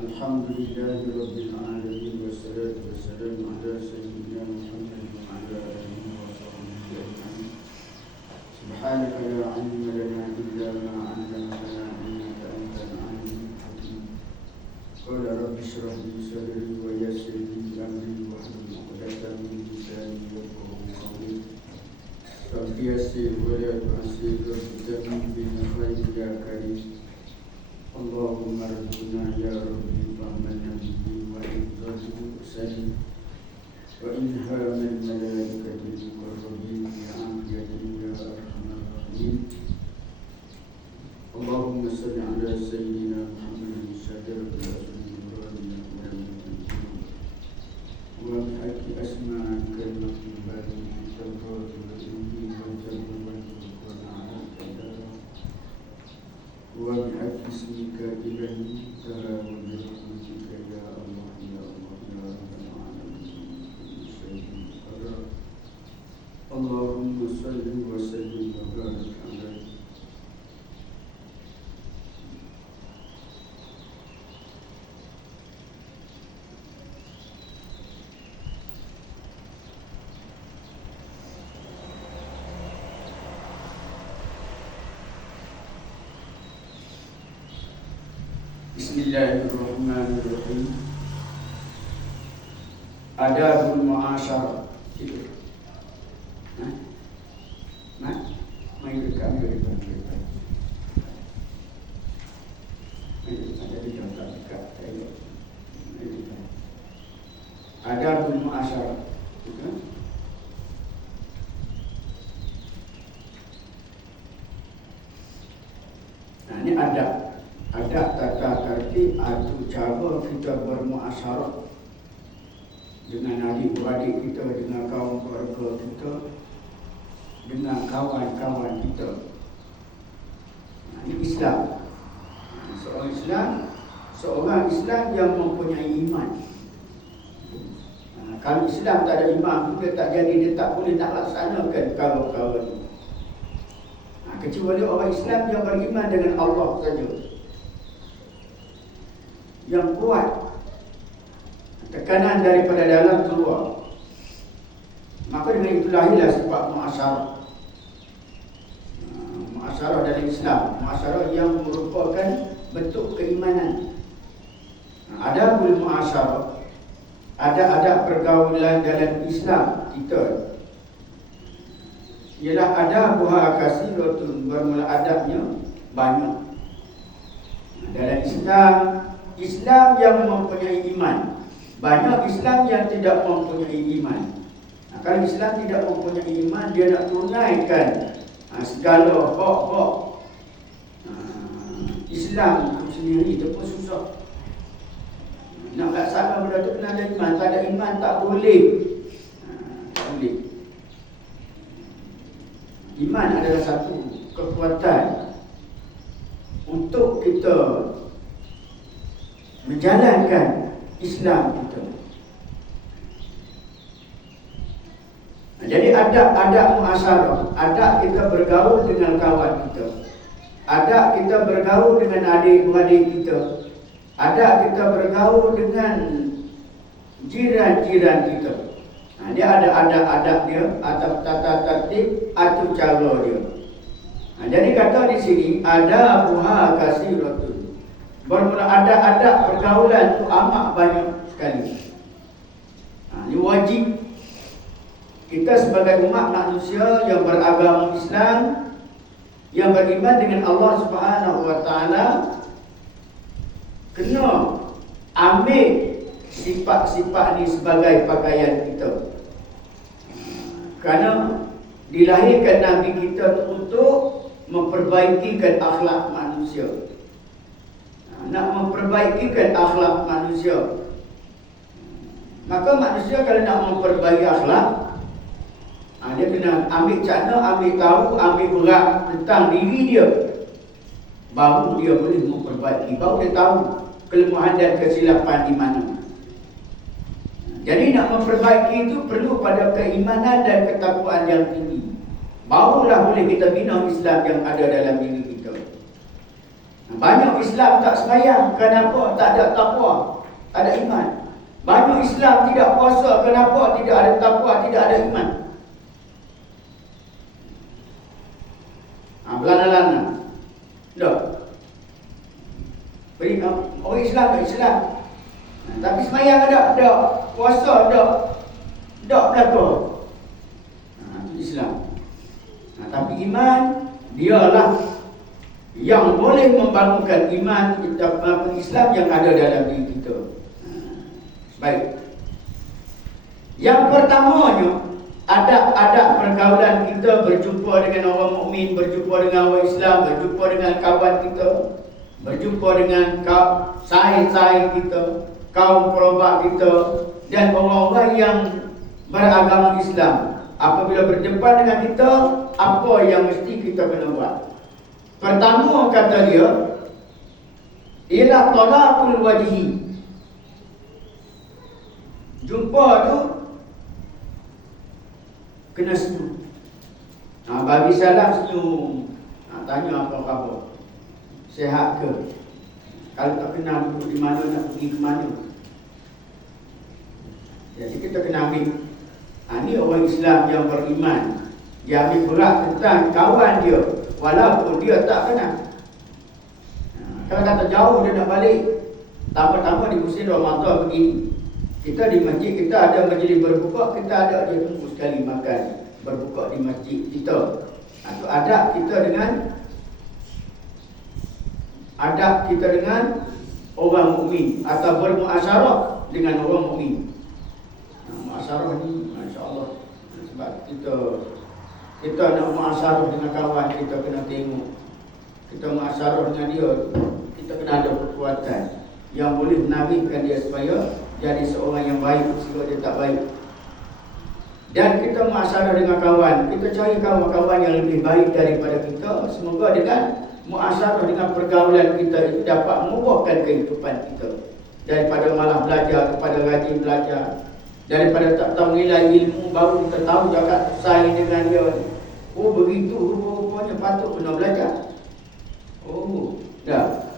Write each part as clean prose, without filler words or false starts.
Alhamdulillahi Rabbil Alamin. Wassalatu wassalamu ala sayyidina Muhammad wa ala alihi wa sahbihi ajma'in. Subhanaka la ilma lana illa ma 'allamtana innaka antal alimul hakim. Qala rabbi shrah li sadri wa yassir li amri wahlul 'uqdatam min lisani yafqahu qawli. Rabbi yassir wa la tu'assir warzuqna bil khairi ya karim. Allahumma arzuqna ya Rabbi fahman nabiyyi wa ibadahu salim wa ilhamal malaikatil muqarrabin ya amriyati ya arhamar rahimin. Allahumma salli ala sayyidina Muhammadin syadaratul asli Ibrahim wa bihaqi asma'ika al-maktubati fi tawrati wal injil wal zabur wal qur'an ala qadara wa bihaqi ismika ilahi ta'ala wa birahmatika ya Allah ya Allah ya Rabbal alamin. Allahumma salli wa sallim wa barik alaihi. Bismillahirrahmanirrahim. Adabul mu'asyarah. Mari kita ambil kita. Jadi contoh dekat saya. Adabul mu'asyarah. Nah, ini adab. Ada tata tertib atau cara kita bermuasyarah dengan adik-beradik kita, dengan kaum keluarga kita, dengan kawan-kawan kita. Ini Islam. Seorang Islam yang mempunyai iman. Kalau Islam tak ada iman, dia tak jadi, dia tak boleh nak laksanakan perkara-perkara itu. Kecuali orang Islam yang beriman dengan Allah saja, yang kuat, tekanan daripada dalam keluar, maka dengan itu lahirlah sifat muasyarah. Muasyarah dalam Islam, muasyarah yang merupakan bentuk keimanan. Adabul muasyarah, ada pergaulan dalam Islam kita, ialah adabuha kasiratun, bermula adabnya banyak. Dalam Islam yang mempunyai iman, banyak Islam yang tidak mempunyai iman. Kalau Islam tidak mempunyai iman, dia nak tunaikan segala hak-hak Islam itu sendiri, itu pun susah. Nak laksana benda tu kena ada iman. Tak ada iman tak boleh. Tak boleh. Iman adalah satu kekuatan untuk kita menjalankan Islam kita. Jadi adab muasyarah, adab kita bergaul dengan kawan kita, adab kita bergaul dengan adik-beradik kita, adab kita bergaul dengan jiran-jiran kita. Dia ada adab-adab dia, atau tata tertib atau cara dia. Jadi kata di sini adabuha kasiratun. Bermula adab pergaulan itu amat banyak sekali. Ini wajib kita sebagai umat manusia yang beragama Islam, yang beriman dengan Allah Subhanahu wa taala, kena ambil sifat-sifat ini sebagai pakaian kita. Kerana dilahirkan Nabi kita untuk memperbaikikan akhlak manusia. Nak memperbaikikan akhlak manusia, maka manusia kalau nak memperbaiki akhlak, dia kena ambil cara, ambil tahu, ambil berat tentang diri dia, baru dia boleh memperbaiki, baru dia tahu kelemahan dan kesilapan di mana. Jadi nak memperbaiki itu perlu pada keimanan dan ketakwaan yang tinggi, barulah boleh kita bina Islam yang ada dalam diri kita. Banyak Islam tak sembahyang. Kenapa? Tak ada takwa. tak ada iman. Banyak Islam tidak puasa, kenapa? Tidak ada takwa, tidak ada iman. Belana-lana. Tak. Orang Islam tak Islam. Tapi semayang ada, puasa ada, belakang. Itu Islam. Tapi iman, dialah yang boleh membangunkan iman Islam yang ada dalam diri kita. Baik. Yang pertamanya, adab-adab pergaulan kita berjumpa dengan orang mukmin, berjumpa dengan orang Islam, berjumpa dengan kawan kita, berjumpa dengan saing-saing kita, kaum perobak kita dan orang-orang yang beragama Islam. Apabila berdepan dengan kita, apa yang mesti kita kena buat? Pertama kata dia, ialah talaqul wajhi. Jumpa tu kena senyum. Bagi salam senyum. Tanya apa-apa. Sihat ke? Kalau tak kenal duduk di mana, nak pergi ke mana. Jadi kita kena ambil. Ini orang Islam yang beriman. Dia ambil berat tentang kawan dia, walaupun dia tak kenal. Kalau kata jauh dia nak balik, tambah-tambah di musim Ramadan begini, kita di masjid, kita ada majlis berbuka, kita ada dia tunggu sekali makan berbuka di masjid kita. Itu adab kita dengan orang mukmin atau bermuasyarah dengan orang mukmin. Muasyarah ni masya-Allah, sebab kita nak muasyarah dengan kawan, kita kena tengok. Kita muasyarah dengan dia, kita kena ada kekuatan yang boleh menarik dia supaya jadi seorang yang baik sebab dia tak baik. Dan kita muasyarah dengan kawan, kita cari kawan-kawan yang lebih baik daripada kita. Semoga dengan muasyarah dengan pergaulan kita itu dapat mengubahkan kehidupan kita. Daripada malah belajar kepada rajin belajar, daripada tak tahu nilai ilmu baru kita tahu jangan saing dengan dia. Oh begitu, rupanya patut kena belajar. Oh, dah.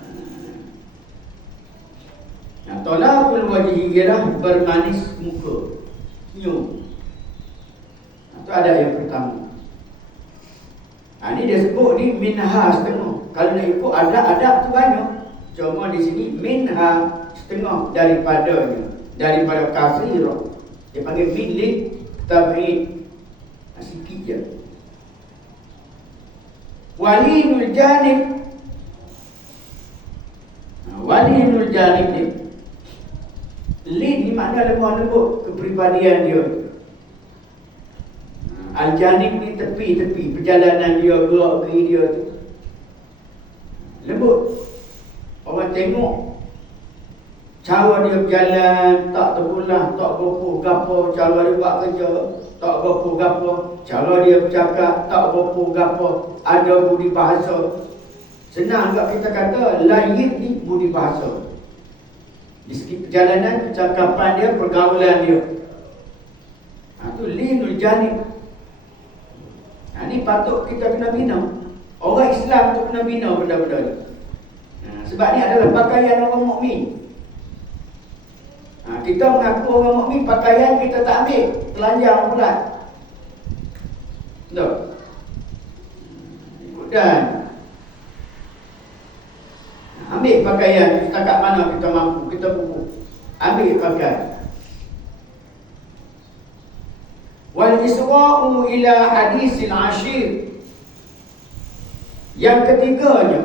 Talaqul wajhi ialah bermanis muka, senyum. Itu ada yang pertama. Ini dia sebut ni minha setengah. Kalau nak ikut adab-adab tu banyak. Cuma di sini minha setengah daripadanya, daripada kathirah. Dia panggil milik tab'id. Sikit je. Walinul janib. Walinul janib ni, lin ni makna lemah lembut kepribadian dia. Al-janib ni tepi-tepi perjalanan dia, gerak-geri dia tu lembut. Orang tengok cara dia berjalan, tak terpulang, tak gopoh gapo, cara dia buat kerja, tak gopoh gapo, cara dia bercakap, tak gopoh gapo, ada budi bahasa. Senang juga kita kata lain ni budi bahasa. Di segi perjalanan, percakapan dia, pergaulan dia. Itu linul janib. Ini patut kita kena bina. Orang Islam tu kena bina benda-benda ni. Sebab ni adalah pakaian orang mukmin. Kita mengaku orang mukmin, pakaian kita tak ambil, telanjang pula. Betul? Dan ambil pakaian setakat mana kita mampu, kita buku. Ambil pakaian. Wal isra'u ila hadisil ashir. Yang ketiganya,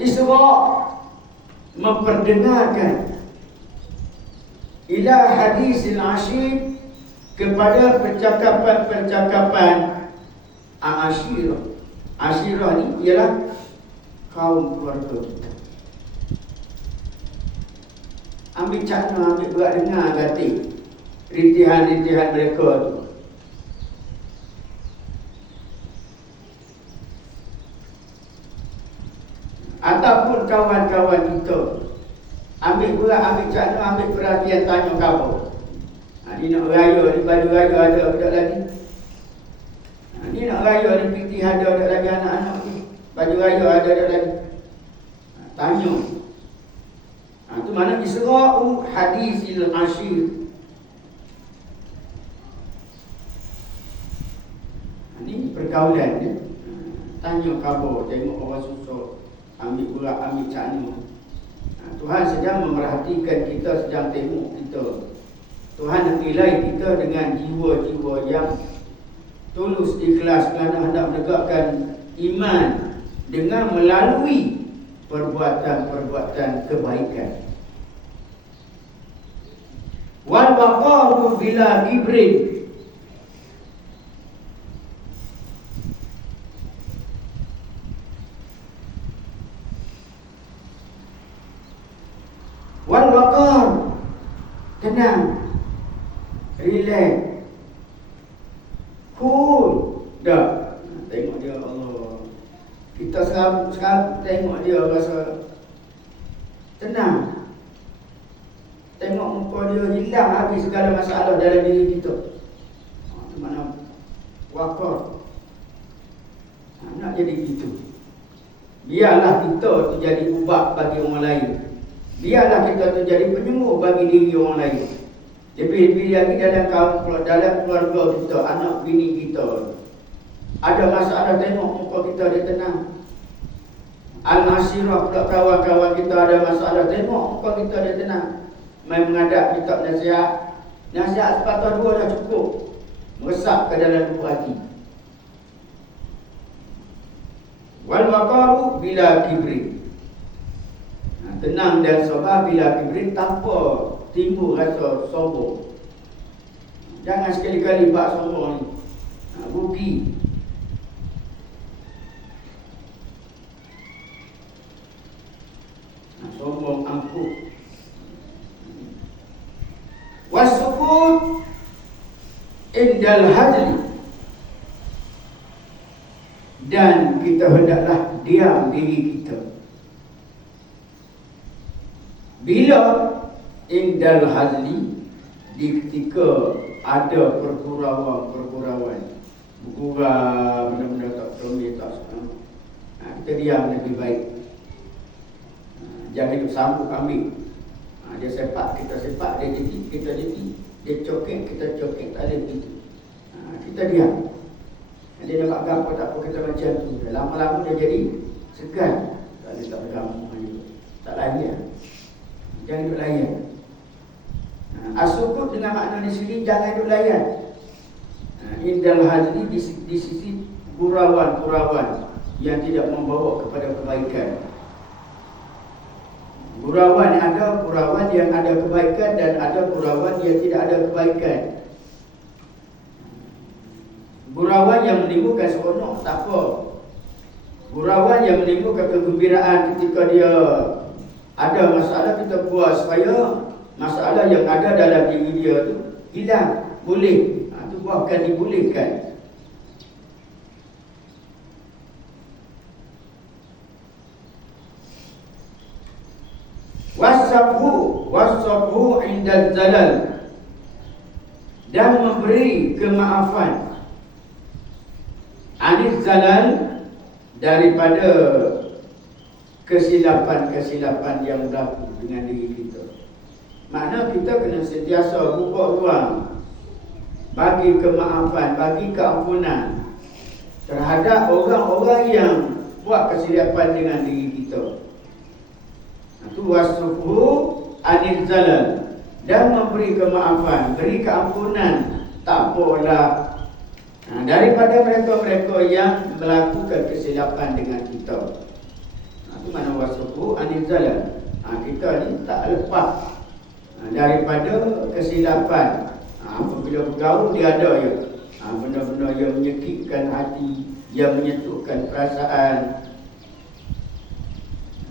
Isra' memperdengarkan ila hadisil ashir, kepada percakapan-percakapan ashirah. Ashirah ni ialah kaum keluarga kita. Ambil cakna, ambil berat dengar gatik rintihan-rintihan mereka tu. Ataupun kawan-kawan kita, ambil berat, ambil cakna, ambil perhatian, tanya khabar. Ni nak raya, ni baju raya ada tak lagi? Ni nak raya, ni piti ada tak lagi anak-anak ni? Baju raya ada tak lagi? Tanya. Itu mana isra'u hadisil ashir. Ini pergaulan ya. Tanya khabar, tengok orang susah, ambil berat, ambil cana. Tuhan sedang memerhatikan kita, sedang tengok kita. Tuhan nak nilai kita dengan jiwa-jiwa yang tulus, ikhlas kerana hendak menegakkan iman dengan melalui perbuatan-perbuatan kebaikan. Wal baqaru bila kibrin. Wal waqar, tenang, relax, cool. Dah, tengok dia Allah. Kita sekarang tengok dia rasa tenang. Tengok muka dia hilang habis segala masalah dalam diri kita. Di mana waqar. Nak jadi gitu. Biarlah kita tu jadi ubat bagi orang lain. Biarlah kita tu jadi penyembuh bagi diri orang lain. Lebih-lebih lagi dalam keluarga kita, anak bini kita. Ada masalah, tengok muka kita dia tenang. Al-Ashirah pula kawan-kawan kita ada masalah, tengok muka kita dia tenang. Main menghadap kita nasihat. Nasihat sepatah dua dah cukup. Meresap ke dalam lubuk hati. Wal waqaru bila kibri. Tenang dan sabar bila kibri, tanpa timbul rasa sombong. Jangan sekali-kali buat sombong ni. Rugi. Sombong angkuh. Wasukut indal hadli. Dan kita hendaklah diam diri kita. Bila indal hadli, di ketika ada pergurauan, bergurau benda-benda tak terlalu tak senang, kita diam lebih baik. Jangan hidup sambung ambil. Dia sepak, kita sepak, dia jeti, kita jeti. Dia coket, kita coket, tak ada begitu. Kita diam. Dia dapat gambar tak apa, kita macam tu. Lama-lama dia jadi segan. Tak ada tak bergambar juga. Tak layan. Jangan duduk layan. As-sukut dengan makna di sini, jangan duduk layan. Indal hadri di sisi gurauan-gurauan yang tidak membawa kepada kebaikan. Gurauan ada, gurauan yang ada kebaikan, dan ada gurauan yang tidak ada kebaikan. Gurauan yang menimbulkan seronok, tak apa. Gurauan yang menimbulkan kegembiraan ketika dia ada masalah, kita buat supaya masalah yang ada dalam diri dia tu hilang. Boleh. Itu bahkan dibolehkan. Wasabhu indal zalal, dan memberi kemaafan. Anil zalal, daripada kesilapan-kesilapan yang berlaku dengan diri kita. Makna kita kena sentiasa buka ruang bagi kemaafan, bagi keampunan terhadap orang-orang yang buat kesilapan dengan diri kita. Itu wasfuhu anil zalal, dan memberi kemaafan, beri keampunan, tak apalah, daripada mereka-mereka yang melakukan kesilapan dengan kita. Itu mana wasfuhu anil zalal. Kita ni tak lepas daripada kesilapan. Apabila bergaul, dia ada ya benda-benda yang menyakitkan hati, yang menyentuhkan perasaan.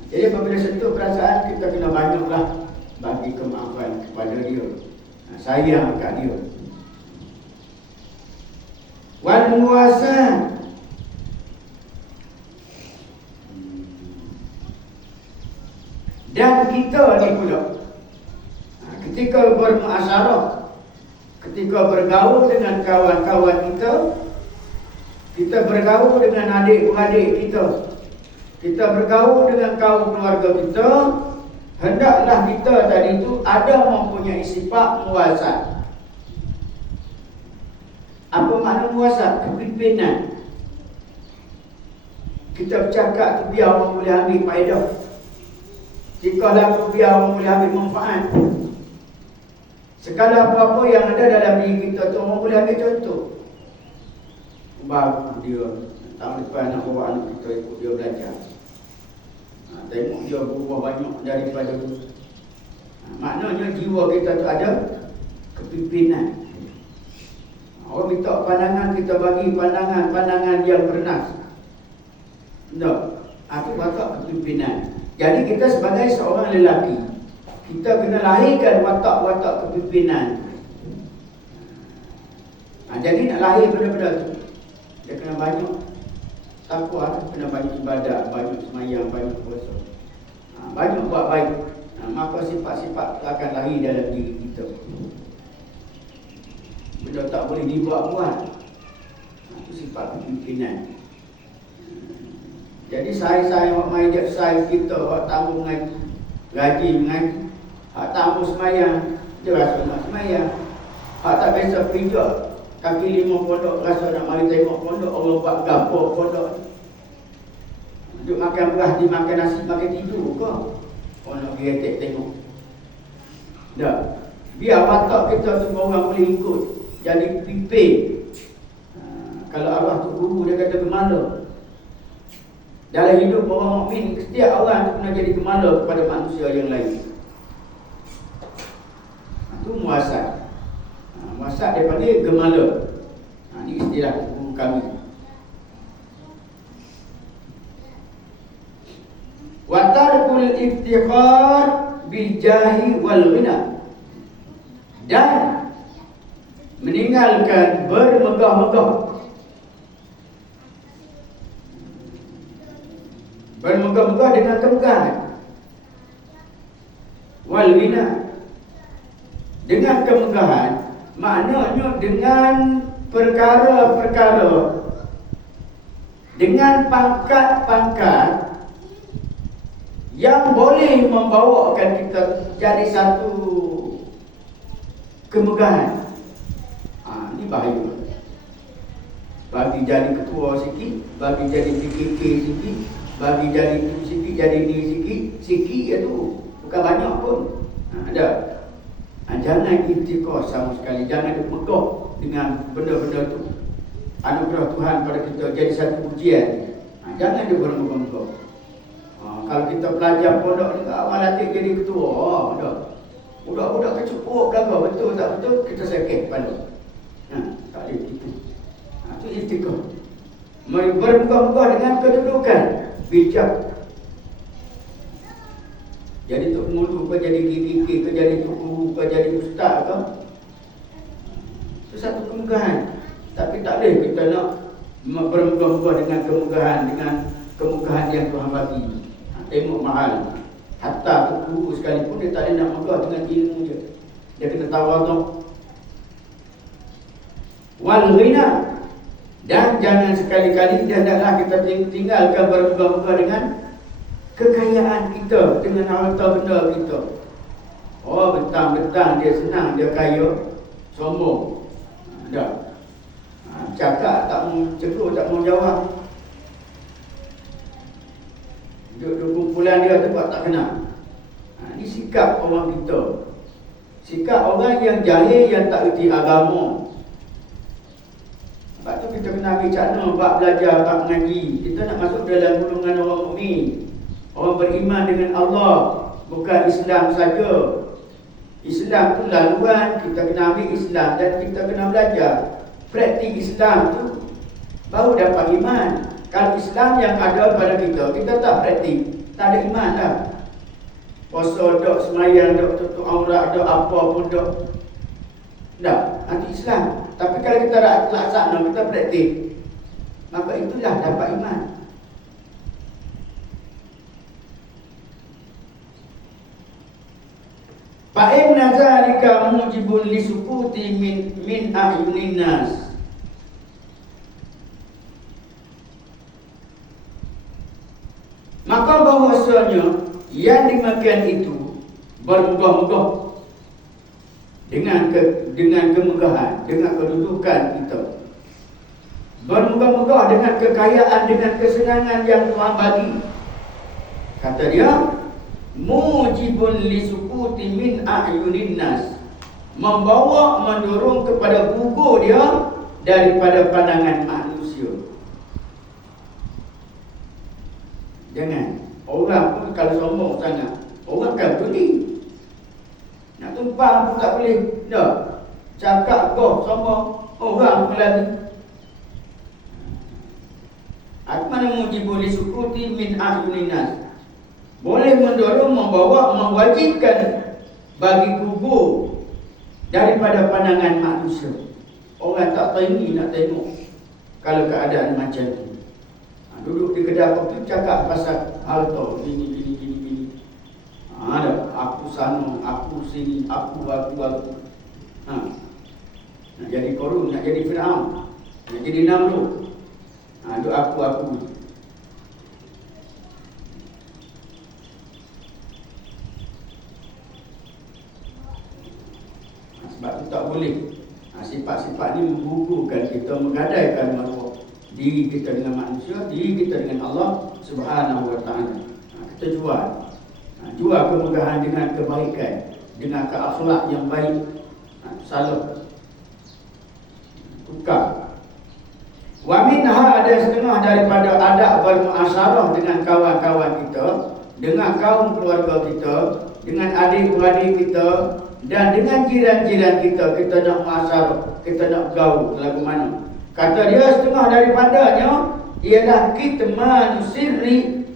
Jadi apabila sentuh perasaan, kita kena banyaklah bagi kemaafan kepada dia, sayang kat dia. Wal muwasa, dan kita ni pula ketika bermuasyarah, ketika bergaul dengan kawan-kawan kita, kita bergaul dengan adik-beradik kita bergaul dengan kaum keluarga kita, hendaklah kita tadi itu ada mempunyai sifat muasat. Apa makna muasat? Kepimpinan. Kita bercakap tu biar orang boleh ambil faedah. Jikalau tu biar orang boleh ambil manfaat. Segala apa-apa yang ada dalam diri kita tu orang boleh ambil contoh. Baru dia tahun depan nak bawa anak kita ikut dia belajar. Tengok dia berubah banyak daripada tu. Maknanya jiwa kita tu ada kepimpinan. Orang minta pandangan, kita bagi pandangan yang bernas. Tak, itu watak kepimpinan. Jadi kita sebagai seorang lelaki, kita kena lahirkan watak-watak kepimpinan. Jadi nak lahir benda-benda tu, dia kena banyak takwa, kena banyak ibadat, banyak semayang, banyak puasa, banyak buat baik. Maka sifat-sifat akan lahir dalam diri kita. Benda tak boleh dibuat-buat, itu sifat kepimpinan. Jadi saya buat main je, saya kita buat tanggung mengaji, gaji mengaji, tamu semayang, dia rasa nak semayang. Tak biasa pijak kaki 5 pondok, rasa nak mari tengok pondok, Allah buat gapo pondok. Duduk makan beras, dimakan nasi, makan tidur ke? Orang nak pergi tengok. Tak. Biar watak kita tu orang boleh ikut. Jadi pimpin. Kalau Allah tu guru, dia kata gemala. Dalam hidup orang mukmin, setiap orang kena jadi gemala kepada manusia yang lain. Itu muasat. Muasat dia panggil gemala. Ini istilah guru kami. Wa tarkul iftikhar bil jahi wal ghina. Dan meninggalkan bermegah-megah. Bermegah-megah dengan kemegahan. Wal ghina. Dengan kemegahan, maknanya dengan perkara-perkara, dengan pangkat-pangkat yang boleh membawakan kita jadi satu kemegahan. Ini bahaya. Bagi jadi ketua sikit, bagi jadi PKK sikit, bagi jadi itu sikit, jadi ini sikit, sikit itu bukan banyak pun. Ada. Jangan itikad sama sekali, jangan megah dengan benda-benda tu. Anugerah Tuhan pada kita jadi satu ujian. Jangan dia bermegah-megah. Kalau kita pelajar pondok ni, awal latih jadi ketua, budak-budak kecupuk kagak, betul tak betul, kita sakit pada. Tak boleh gitu. Itu itikad. Bermegah-megah dengan kedudukan, bijak. Jadi tok mulu ke, jadi KKK ke, jadi tok guru ke, jadi ustaz ke. Itu satu kemegahan. Tapi tak boleh kita nak bermegah-megah dengan kemegahan yang Tuhan bagi. Tengok mahal. Hatta tok guru sekalipun dia tak boleh nak megah dengan ilmu je. Dia kena tawaduk. Wal ghina. Dan jangan sekali-kali hendaklah kita tinggalkan bermegah-megah dengan kekayaan kita, dengan harta benda kita. Bentang-bentang dia senang, dia kaya, sombong. Tak. Cakap tak mau cegur, tak mau jawab. Duduk kumpulan dia tempat tak kenal. Ini sikap orang kita. Sikap orang yang jahil, yang tak erti agama. Sebab tu kita kena ambil cara bab belajar, bab mengaji. Kita nak masuk dalam golongan orang mukmin. Orang beriman dengan Allah, bukan Islam saja. Islam tu laluan, kita kena ambil Islam dan kita kena belajar. Praktik Islam tu baru dapat iman. Kalau Islam yang ada pada kita tak praktik, tak ada iman dah. Puasa dok, semayang dok, tutup aurat dok, apa pun dok. Tak, anti Islam. Tapi kalau kita laksana, kita praktik, maka itulah dapat iman. Fa'inna zalika mujibun lisukuti min a'yunin nas. Maka bahwasanya yang demikian itu bermegah-megah dengan kemegahan, dengan kedudukan kita. Bermegah-megah dengan kekayaan, dengan kesenangan yang Tuhan bagi. Kata dia, mujibun lisukuti min a'yunin nas, membawa, mendorong kepada gugur dia daripada pandangan manusia. Jangan. Orang pun kalau sombong sangat, orang kan beri. Nak tumpang pun tak boleh. Tak. Cakap kau sombong, orang pun lagi. Mana mujibul lisukuti min a'yunin nas, boleh mendorong, membawa, mewajibkan bagi gugur daripada pandangan manusia. Orang tak tahu nak tengok kalau keadaan macam tu. Duduk di kedai kopi cakap pasal harta gini. Ada aku sana, aku sini, aku. Nak jadi Korun, nak jadi Firaun, nak jadi Namrud. Itu aku. Sebab itu tak boleh. Sifat-sifat ini menggugurkan kita, menggadaikan maruah diri kita dengan manusia, diri kita dengan Allah Subhanahu wa ta'ala. Kita jual kemegahan dengan kebaikan, dengan keakhlak yang baik. Salah tukar. Wa minha, ada setengah daripada adab bermuasyarah dengan kawan-kawan kita, dengan kaum keluarga kita, dengan adik-beradik kita, dan dengan jiran-jiran kita. Kita nak muasyarah, kita nak bergaul lagu mana. Kata dia setengah daripadanya ialah kitman sirri,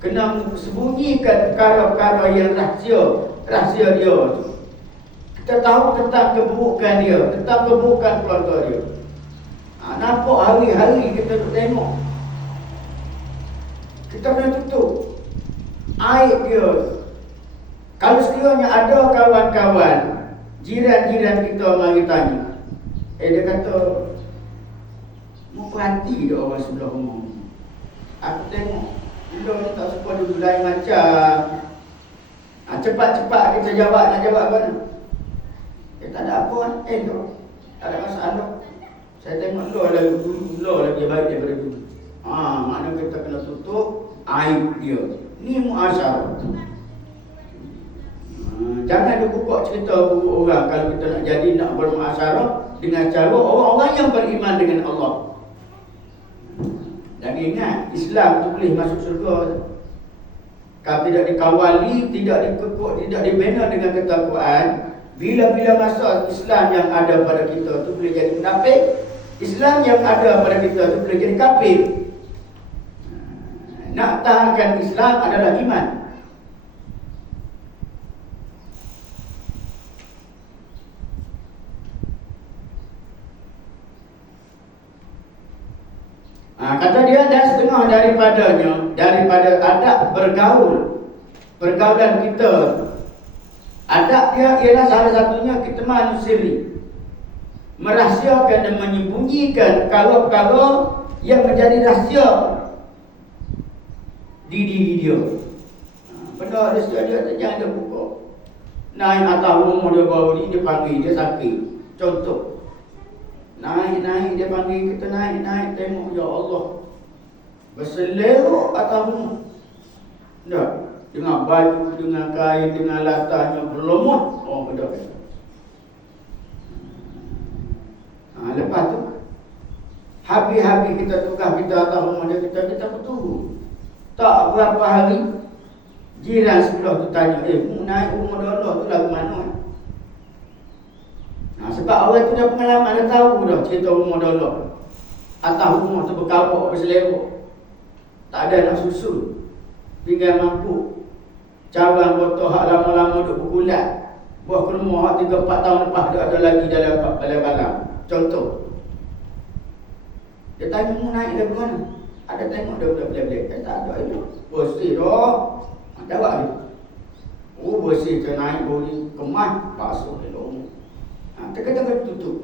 kena sembunyikan perkara-perkara yang rahsia dia tu. Kita tahu tentang keburukan dia, tentang keburukan keluarga dia. Nampak hari-hari kita tengok, kita kena tutup aib dia. Kalau sekiranya ada kawan-kawan, jiran-jiran kita mari tanya, dia kata, mau perhati dia orang sebelah rumah. Aku tengok dia tak suka duduk lain macam. Cepat-cepat kita jawab, nak jawab mana? Tak ada apa kan? Tak ada masalah. Saya tengok lo lagi baik daripada dulu. Makna kita kena tutup aib dia. Ni muasyarah. Jangan dibuka cerita buruk orang. Kalau kita nak jadi, nak bermuasyarah dengan cara orang-orang yang beriman dengan Allah. Dan ingat, Islam tu boleh masuk surga. Kalau tidak dikawali, tidak dikekuk, tidak dibina dengan ketakwaan, bila-bila masa Islam yang ada pada kita tu boleh jadi munafik, Islam yang ada pada kita tu boleh jadi kafir. Nak tahankan Islam adalah iman. Kata dia, dan setengah daripada adab bergaul, pergaulan kita, adab dia ialah salah satunya kita manusia, merahsiakan dan menyembunyikan perkara-perkara yang menjadi rahsia di diri dia. Benda rahsia dia jangan dia buka. Naik atas rumah dia baru ni, dia panggil, dia sakit. Contoh, naik dia panggil kita, naik tengok, ya Allah, berselerok atas rumah. Tak, dengan baju, dengan kain, dengan latahnya berlomot. Benda kata. Lepas tu habis-habis kita tukar kita atas rumah dia, kita bertunggu. Tak berapa hari, jiran sebelah tu tanya, naik rumah Allah tu lagu mana? Sebab orang tu dah pengalaman, dah tahu dah cerita rumah Allah. Atas rumah tu berkabuk, berselerok, tak ada nak susul, pinggan mampu, cabang botol hak lama-lama duk bergulat, buah kurma hak 3-4 tahun lepas dia ada lagi dalam balam-balam. Contoh, dia tanya, mu naik dari mana? Ada tengok dia belah-belah. Tak ada itu. Bersih dah. Jawab dia. Bersih ke naik boleh kemas, basuh elok. Kita kena tutup.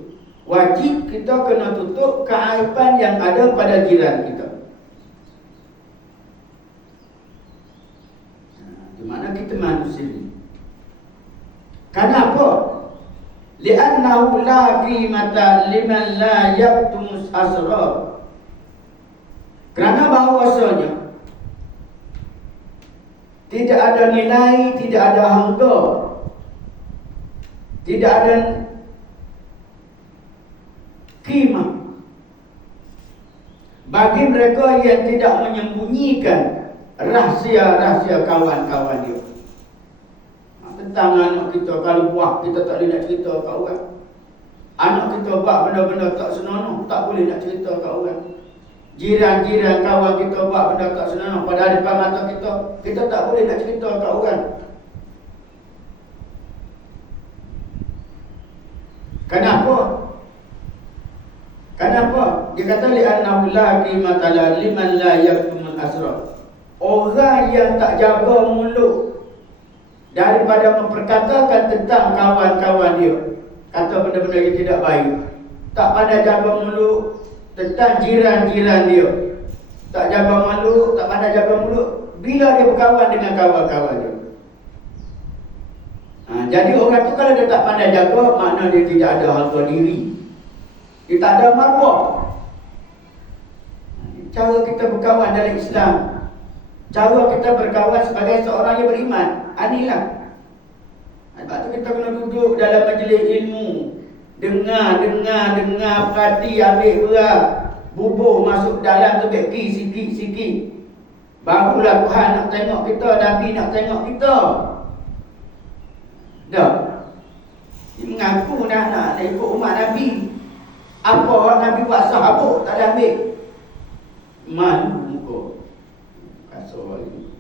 Wajib kita kena tutup keaiban yang ada pada jiran kita. Di mana kita manusia ni. Kenapa? Li'annahu la qimata liman la yaktumus asrar. Kerana bahawasanya tidak ada nilai, tidak ada harga, tidak ada qimah bagi mereka yang tidak menyembunyikan rahsia-rahsia kawan-kawan dia. Tentang anak kita, kalau buah kita tak boleh nak cerita kat orang. Anak kita buat benda-benda tak senonoh, tak boleh nak cerita kat orang. Jiran-jiran kawan kita buat benda tak senonoh pada depan mata kita tak boleh nak cerita kat orang. Kenapa? Kenapa? Dia kata li'annahu la qimata liman la yaktumul asrar. Orang yang tak jaga mulut daripada memperkatakan tentang kawan-kawan dia, kata benda-benda yang tidak baik, tak pandai jaga mulut tentang jiran-jiran dia, tak jaga mulut, tak pandai jaga mulut bila dia berkawan dengan kawan-kawan dia. Jadi orang tu kalau dia tak pandai jaga, makna dia tidak ada harga diri, dia tak ada maruah. Cara kita berkawan dalam Islam, cara kita berkawan sebagai seorang yang beriman, inilah. Sebab tu kita kena duduk dalam majlis ilmu, dengar, perhati, ambil berat, bubuh masuk dalam tu beki sikit-sikit. Barulah Tuhan nak tengok kita, Nabi nak tengok kita. Dah. Dia mengaku dah nak ikut umat Nabi. Apa orang Nabi buat sahabat tak ada ambil. Malu muka. Kasar ini.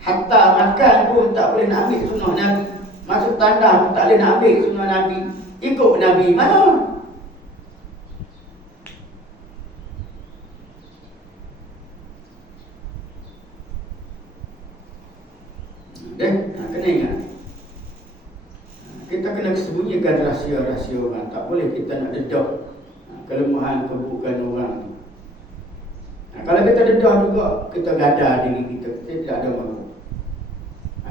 Hatta makan pun tak boleh nak ambil sunnah Nabi. Masuk tanda pun tak boleh nak ambil sunnah Nabi. Ikut Nabi mana? Kena ingat. Kita kena sembunyikan rahsia-rahsia orang. Tak boleh kita nak dedah kelemahan, keburukan orang. Kalau kita dedah juga, kita gadah diri kita. Kita tidak ada mahu.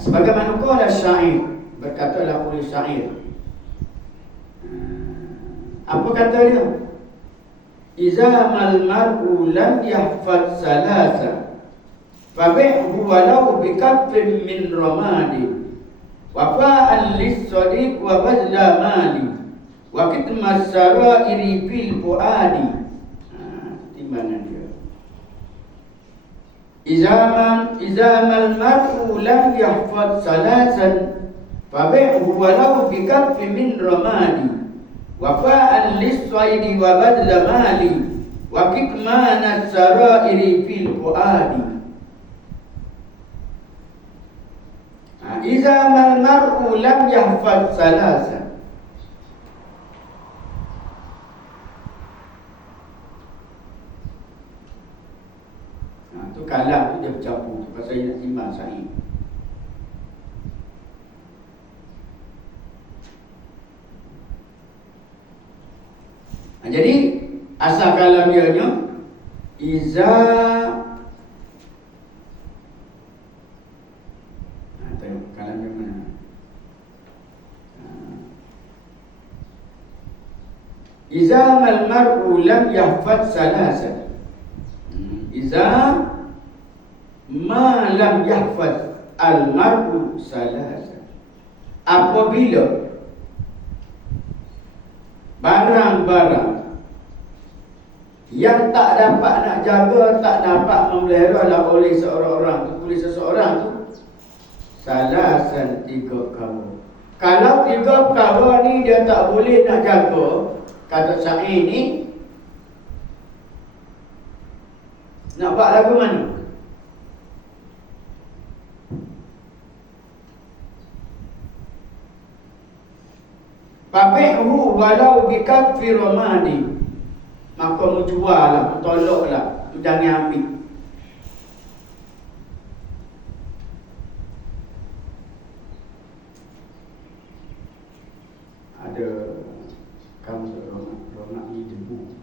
Sebagaimana qala syair, berkatalah oleh syair. Apa kata dia? Izamal mar'u lam yahfad salasa fabi'hu walau bikaffin min ramadi wafa'an lis-sadiq wa bazla mali wa kitmas sarairi fil fuadi. Timbangan dia. Izamal mar'u lam yahfad salasan fabi'hu walau bikaffin min ramadi wafa'an lis-sadiq wa bazla mali wa kitmas sarairi fil fuadi. Izamal mar'u lam yahfad salasa. Tu kalam tu dia bercampur tu pasal nak timbang sahih. Jadi asal kalam dia nya iza Izamal mar'u lam yahfad salasa. Iza ma lam yahfad al mar'u salasa. Apabila barang-barang yang tak dapat nak jaga, tak dapat memelihara oleh seseorang tu salasan 3 perkara. Kalau 3 perkara ni dia tak boleh nak jaga, kata syair ni, nak buat lagu mana? Fabi'hu walau bikaffi ramadi. Maka menjual lah, tolok lah, jangan ambil. Ada kamu ronak ni debu.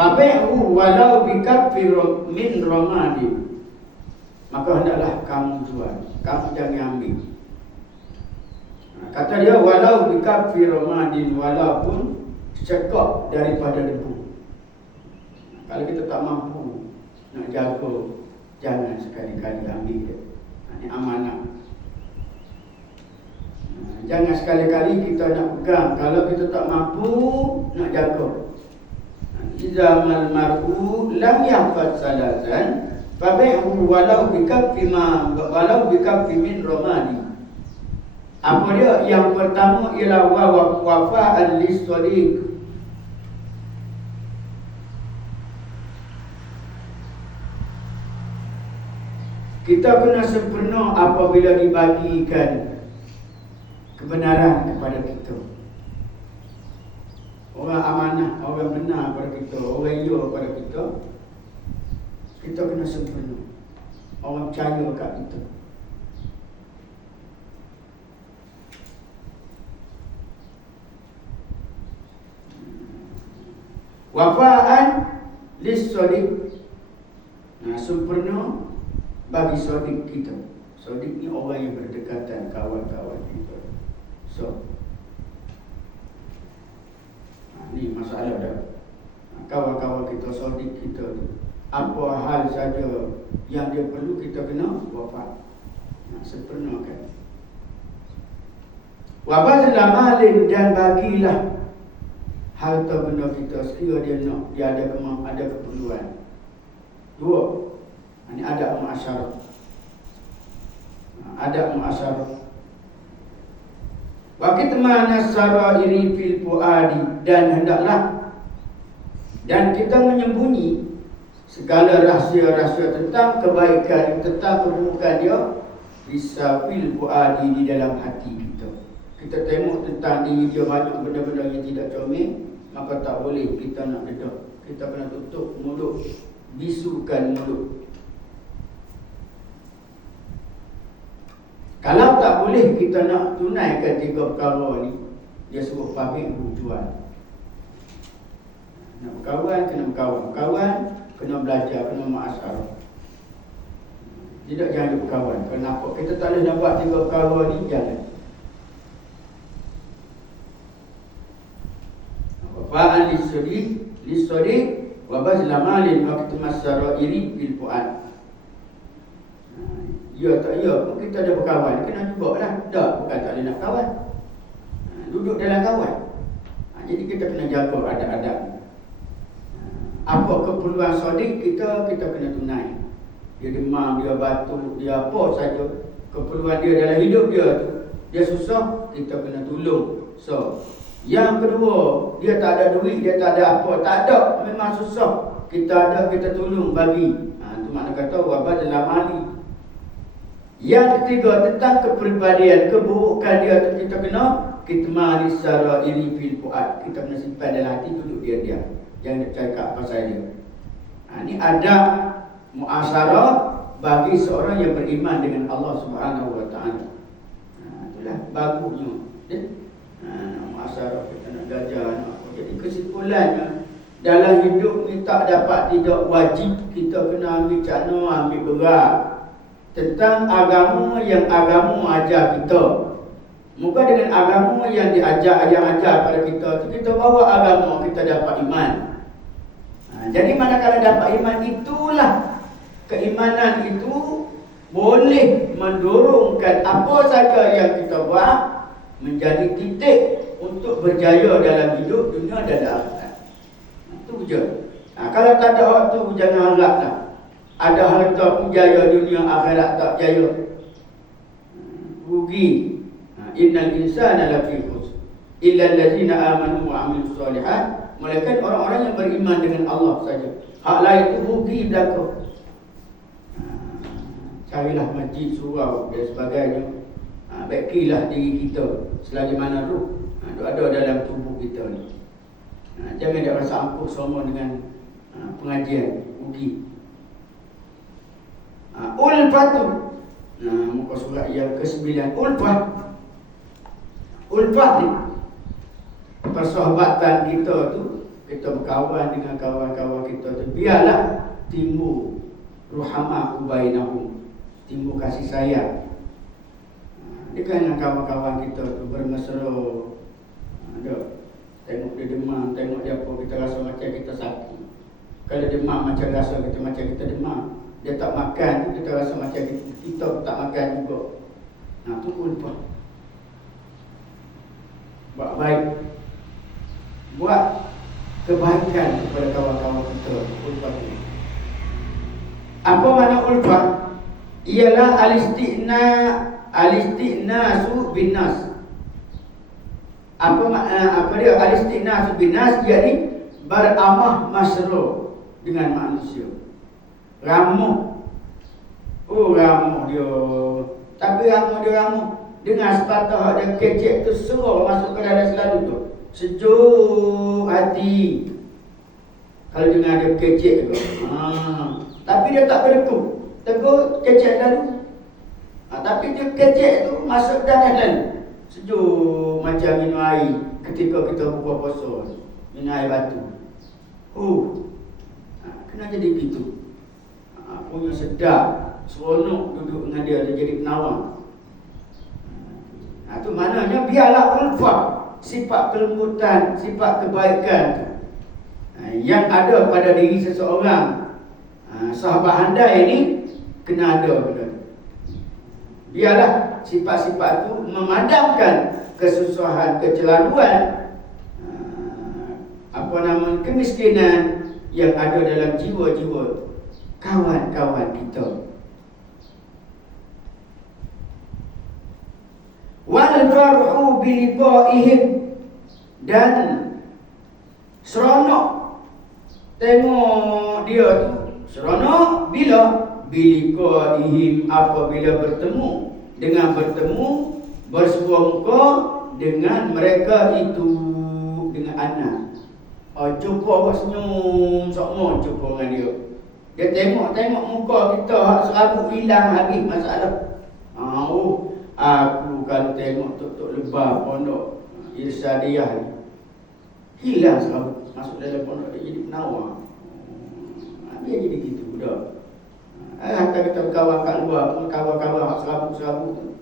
Fabi'hu walau bikafir min ramadin. Maka hendaklah kamu jual, kamu jangan ambil. Kata dia walau bikafir ramadin, walaupun cekok daripada debu. Kalau kita tak mampu nak jaga, jangan sekali-kali ambil dia. Ini amanah. Jangan sekali-kali kita nak pegang kalau kita tak mampu nak jaga. Idza mal mar'u lam yahfaz salasan fabi'hu walau bikaffi min ramadi. Apa dia? Yang pertama ialah wafa'an lis-sadiq. Kita kena sempurna apabila dibagikan kebenaran kepada kita. Orang amanah, orang benar pada kita, orang ya pada kita, kita kena sempurna. Orang percaya kat kita. Wafa'an lis-sadiq. Sempurna bagi sadiq kita. Sadiq ni orang yang berdekatan, kawan-kawan kita. So, ni masalah dah. Kawan-kawan kita, sadiq kita, apa hal saja yang dia perlu, kita kena wafat. Sempurnakan. Wabazlah malin, dan bagilah harta benda kita sekiranya dia nak, dia ada keperluan. Dua, ini ada muasyarah. Ada muasyarah. Wa kitmana sarairi fil fuadi, dan hendaklah dan kita menyembunyi segala rahsia-rahsia tentang kebaikan, tentang keburukan dia bisa fil fuadi, di dalam hati kita. Kita tengok tentang diri dia banyak benda-benda yang tidak comel, maka tak boleh kita nak dedah. Kita kena tutup mulut, bisukan mulut. Kalau tak boleh kita nak tunaikan tiga perkara ni, dia suruh pabrik jual. Nak berkawan, kena berkawan. Berkawan, kena belajar, kena muasyarah. Tidak jangan berkawan. Kenapa? Kita tak boleh nak buat tiga perkara ni, jangan. Wafa'an lis-sadiq wa bazla malin wa kitmas sarairi bil fuad. Ya tak ya pun kita ada berkawan, kena jugalah. Tak, bukan tak boleh nak kawan. Duduk dalam kawan. Jadi kita kena jaga adab-adab. Apa keperluan sadiq kita kena tunai. Dia demam, dia batuk, dia apa saja keperluan dia dalam hidup dia tu, dia susah, kita kena tolong. So, yang kedua, dia tak ada duit, dia tak ada apa, tak ada, memang susah. Kita ada, kita tolong bagi. Itu makna kata wabah dalam mali. Yang ketiga, tentang kepribadian, keburukan dia tu kita kena kitmani sarairi fil fuad. Kita kena simpan dalam hati, duduk dia. Jangan nak cakap pasal dia. Ini ada muasyarah bagi seorang yang beriman dengan Allah Subhanahu wa taala. Itulah bagusnya. Muasyarah kita nak belajar. Jadi kesimpulannya, dalam hidup ni tak dapat tidak wajib kita kena ambil cakna, ambil berat tentang agama yang agama ajar kita. Muka dengan agama yang diajar, yang ajar pada kita tu, kita bawa agama, kita dapat iman. Jadi manakala dapat iman, itulah keimanan itu boleh mendorongkan apa saja yang kita buat menjadi titik untuk berjaya dalam hidup dunia dan akhirat. Itu je. Kalau tak ada waktu, jangan haraplah ada harta pun jaya dunia akhirat tak jaya. Rugi. Innal insana lafi khusr illa allazina amanu wa amilus solihat. Melainkan orang-orang yang beriman dengan Allah saja. Hak lain itu rugi belaka. Carilah masjid, surau dan sebagainya. Baikilah diri kita selagi mana ruh ada dalam tubuh kita ni. Jangan dia rasa angkuh sama dengan pengajian, rugi. Ulfatu. Muka surat yang ke-9. Ulfat ni persahabatan kita tu, kita berkawan dengan kawan-kawan kita tu, biarlah timbul ruhamah bainahum, timbul kasih sayang dengan kawan-kawan kita tu, bermesra. Tengok dia demam, tengok dia apa, kita rasa macam kita sakit. Kalau demam macam rasa kita macam kita demam. Dia tak makan, kita rasa macam kita tak makan juga. Tu ulfah. Buat baik, buat kebaikan kepada kawan-kawan kita. Ulfah ini, apa makna ulfah? Ialah al-isti'nasu bin nas. Apa makna, apa dia al-isti'nasu bin nas? Iaitu beramah masra dengan manusia. Ramuh. Ramuh dia. Tapi ramuh dengan sepatah dia kecek tu, suruh masuk ke dalam selalu tu. Sejuk hati. Kalau dengar dia kecek tu. Tapi dia tak berdeku. Tegur kecek lalu. Tapi dia kecek tu masuk dalam lalu. Sejuk macam minum air ketika kita buka puasa. Minum air batu. Kena jadi begitu. Punya sedap, seronok duduk dengan dia jadi penawar. Itu maknanya biarlah ulfah, sifat kelembutan, sifat kebaikan yang ada pada diri seseorang. Sahabat anda ini kena ada. Biarlah sifat-sifat itu memadamkan kesusahan, kecelaruan, kemiskinan yang ada dalam jiwa-jiwa kawan-kawan kita. Wal farhu bi liqa'ihim, dan seronok tengok dia tu. Seronok bila bi liqa'ihim, apabila bertemu bersua muka dengan mereka itu, dengan anak. Jumpa orang senyum, sokmo jumpa dengan dia. Dia tengok muka kita hak serabut hilang habis masalah. Aku kalau tengok tok lebah pondok Irsyadiyah ni, hilang serabut, masuk dalam pondok dia jadi penawar. Dia jadi gitu dah. Hantar kita berkawan kat luar, kawan-kawan hak serabut tu,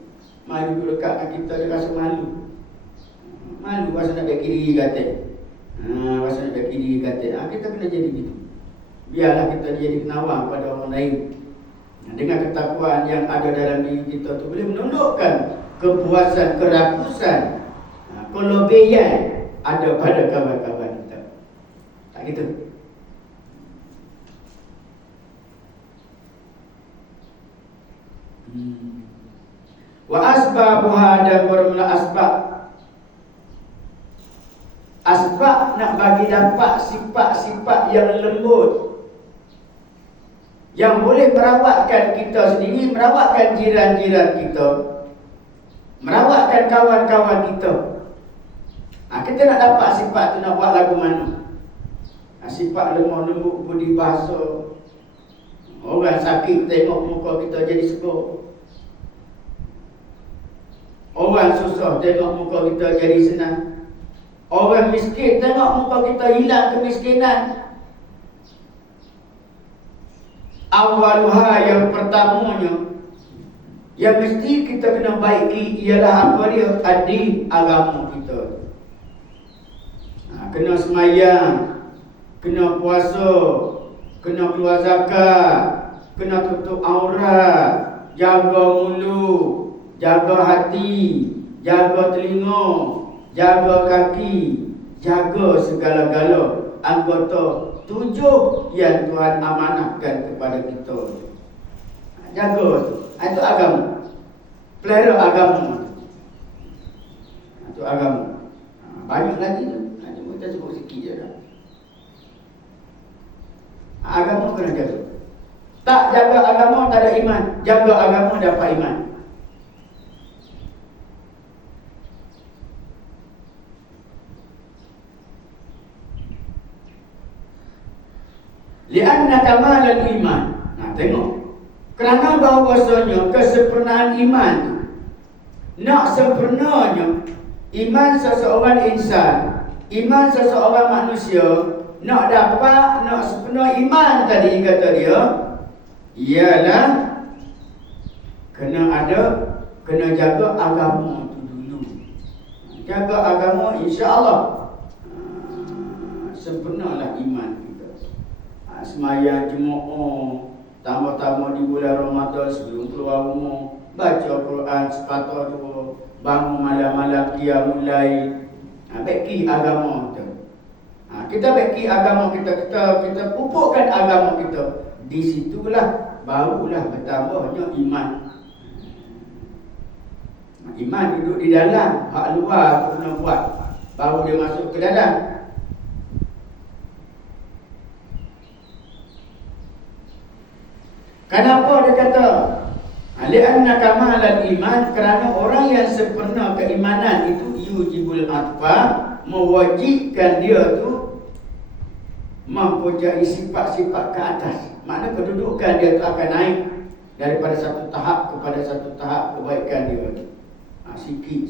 mari duduk dekat dengan kita, dia rasa malu. Malu rasa nak bagi diri kata. Rasa nak bagi diri kata. Kita kena jadi gitu. Biarlah kita jadi penawar pada orang lain. Dengan ketakwaan yang ada dalam diri kita tu boleh menundukkan kepuasan, kerakusan, kelebihan ada pada kawan-kawan kita. Tak gitu. Wa asbabuha, dan bermula asbab nak bagi dapat sifat-sifat yang lembut, yang boleh merawatkan kita sendiri, merawatkan jiran-jiran kita, merawatkan kawan-kawan kita. Kita nak dapat sifat tu, nak buat lagu mana? Sifat lemah lembut, budi bahasa. Orang sakit tengok muka kita jadi segar. Orang susah tengok muka kita jadi senang. Orang miskin tengok muka kita hilang kemiskinan. Awaluha, yang pertamanya yang mesti kita kena baiki ialah apa dia? Adil, agama kita. Kena semayang, kena puasa, kena keluar zakat, kena tutup aurat, jaga mulut, jaga hati, jaga telinga, jaga kaki, jaga segala-gala anggota 7 yang Tuhan amanahkan kepada kita. Jaga tu. Itu agama. Pelihara agama. Itu agama. Banyak lagi tu. Kita sebut sikit je dah. Agama kena jaga. Tak jaga agama tak ada iman. Jaga agama dapat iman. Lianna kamalal iman. Tengok. Kerana bahawasanya kesempurnaan iman tu, nak sempurnanya iman seseorang insan, Iman seseorang manusia nak dapat, nak sepenuh iman tadi kata dia, ialah kena jaga agama tu dulu. Jaga agama, insya-Allah sempurnalah iman kita. Sembahyang Jumaat, tambah-tambah di bulan Ramadan sebelum keluar rumah, baca Quran sepatah dua, bangun malam-malam qiyamul lail. Beki agama kita. Kita beki agama kita, kita pupukkan agama kita. Di situlah barulah bertambahnya iman. Iman duduk di dalam, hak luar kena buat, baru dia masuk ke dalam. Kenapa dia kata li'anna kamalal iman, kerana orang yang sempurna keimanan itu yujibul atfa, mewajibkan dia tu mempunyai sifat-sifat ke atas. Makna kedudukan dia tu akan naik daripada satu tahap kepada satu tahap kebaikan dia. Sikit.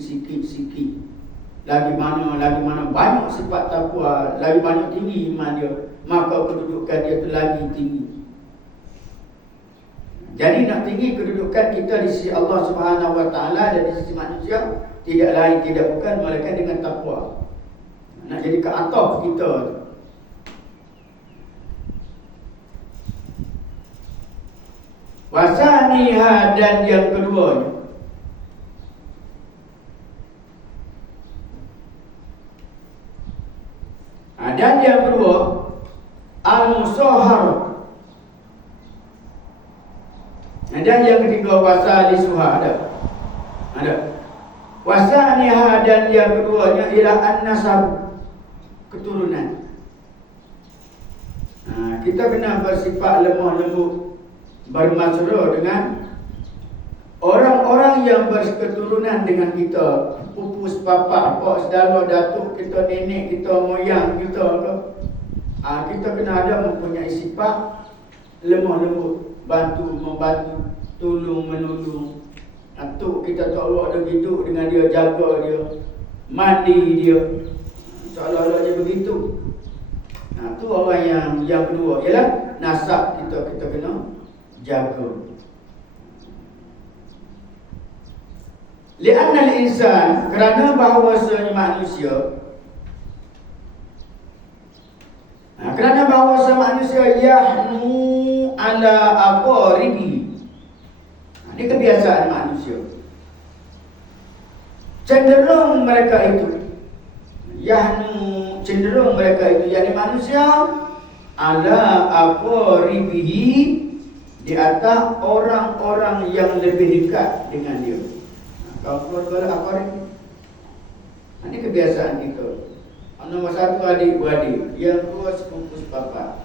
Lagi mana banyak sifat takwa, lagi banyak tinggi iman dia, maka kedudukan dia tu lagi tinggi. Jadi nak tinggi kedudukan kita di sisi Allah Subhanahu Wa Taala dan di sisi manusia, tidak lain tidak bukan melainkan dengan takwa. Nak jadi ke atas kita. Wasaniha, dan yang keduanya, dan yang kedua al-musahharah. Dan yang ketiga wasalisuha, ada. Wasaniha, dan yang keduanya ialah an-nasab, keturunan. Kita kena bersifat lemah lembut, bermasyarah dengan orang-orang yang berketurunan dengan kita, pupus, bapak, pak, saudara, datuk kita, nenek kita, moyang kita ke. Kita kena ada mempunyai sifat lemah lembut, membantu, tolong menolong. Atuk kita tak awak dah hidup dengan dia, jaga dia, mandi dia, seolah-olah dia begitu. Tu orang yang kedua ialah nasab kita kena jaga. Li'anna al-insan, kerana bahawasanya manusia, yahnu ala aqaribi. Ini kebiasaan manusia. Cenderung mereka itu, yakni manusia ala aqaribihi, di atas orang-orang yang lebih dekat dengan dia. Kalau keluarga aqarib, ini kebiasaan kita. Nombor satu adik-beradik, yang dua sepupu sepapak.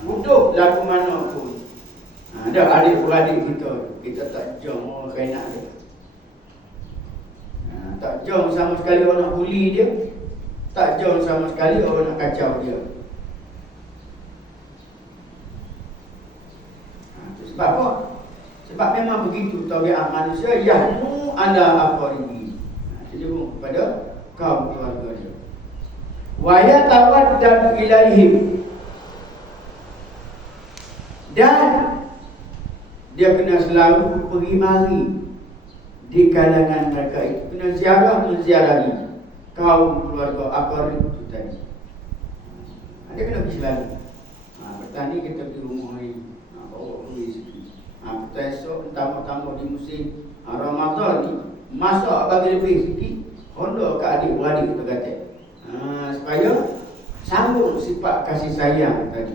Duduk lagu mana pun, ada adik-beradik kita tak jom orang kainak dia. Tak jom sama sekali orang nak bully dia, tak jom sama sekali orang nak kacau dia. Sebab apa? Sebab memang begitu tabiat manusia, yahnu ala aqaribi. Jadi kepada kaum keluarga dia. Wa yatawaddadu ilaihim, dan dia kena selalu pergi mari di kalangan mereka itu, kena menziarahi kaum keluarga aqarib itu tadi. Dia kena pergi selalu. Petani kita pergi rumah hari, bawa pergi sikit. Kita esok tambah-tambah di musim Ramadan ni, masak bagi lebih sikit, honda ke adik-beradik kita kata. Supaya sambung sifat kasih sayang tadi.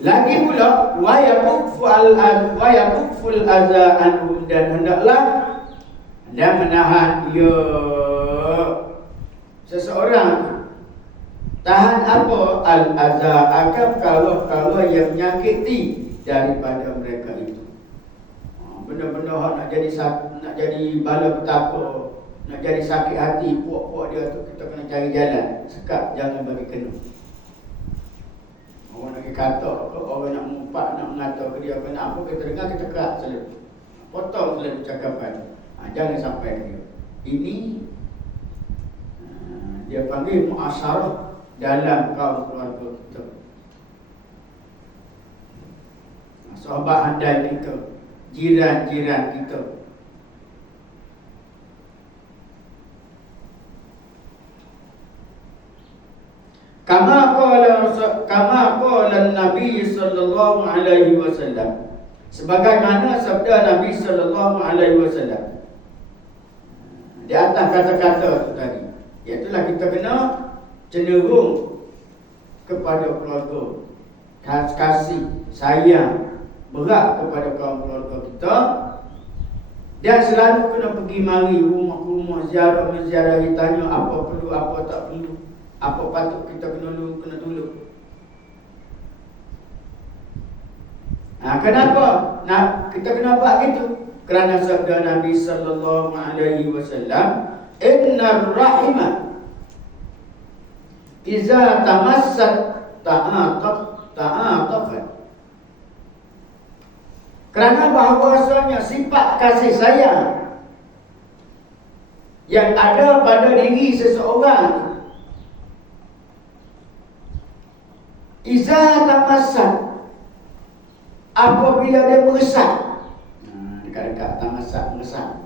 Lagi pula wa yakuful adza anhum, dan hendaklah dan menahan seseorang tahan apa al-adza, akan kalau yang menyakiti daripada mereka itu. Benda-benda nak jadi bala petaka, nak jadi sakit hati puak-puak dia tu, kita kena cari jalan sekat, jangan bagi kena. Orang nak kata ke, orang nak mumpat, nak mengata ke dia, apa nak apa, kita dengar, kita kerak selalu. Potong selalu cakapan. Jangan sampai ke dia. Ini dia panggil muasyarah dalam kaum keluarga kita. Sahabat handai kita, jiran-jiran kita. Kama qala Nabi sallallahu alaihi wasallam, sebagaimana sabda Nabi sallallahu alaihi wasallam di atas kata-kata itu tadi, iaitu kita kena cenderung kepada keluarga, kasih sayang berat kepada kaum keluarga kita, dan selalu kena pergi mari rumah ke rumah, ziarah-menziarahi, tanya apa perlu, apa tak perlu, apa patut kita kena tolong. Kenapa? Kita kena buat gitu? Kerana sabda Nabi sallallahu alaihi wasallam, innar rahimah iza tamassat ta'atafat. Kerana bahawasanya sifat kasih sayang yang ada pada diri seseorang, iza tamassat, apabila dia meresap, dekat-dekat tamassat, meresap,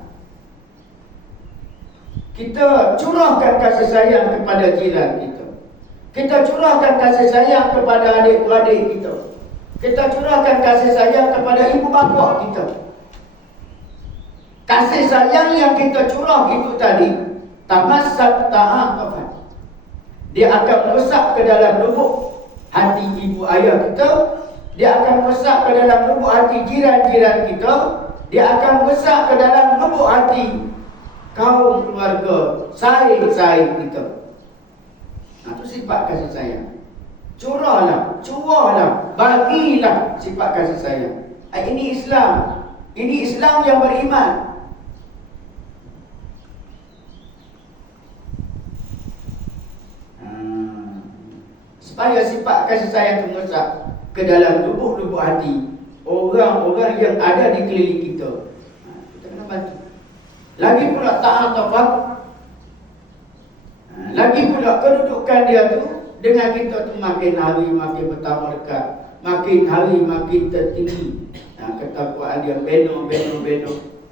kita curahkan kasih sayang kepada jiran kita, kita curahkan kasih sayang kepada adik-beradik kita, kita curahkan kasih sayang kepada ibu bapa kita. Kasih sayang yang kita curah itu tadi, tamassat ta'atafat, dia akan meresap ke dalam lubuk hati ibu ayah kita, dia akan meresap ke dalam lubuk hati jiran-jiran kita, dia akan meresap ke dalam lubuk hati kaum keluarga, sahabat-sahabat kita. Itu sifat kasih sayang. Curahlah, bagilah sifat kasih sayang. Ini Islam. Ini Islam yang beriman. Supaya sifat kasih sayang itu meresap ke dalam lubuk-lubuk hati orang-orang yang ada di keliling kita. Kita kena bantu. Lagi pula ta'atafat, lagi pula kedudukan dia tu dengan kita tu makin hari makin bertambah dekat, makin hari makin tertinggi. Ketakwaan dia beno.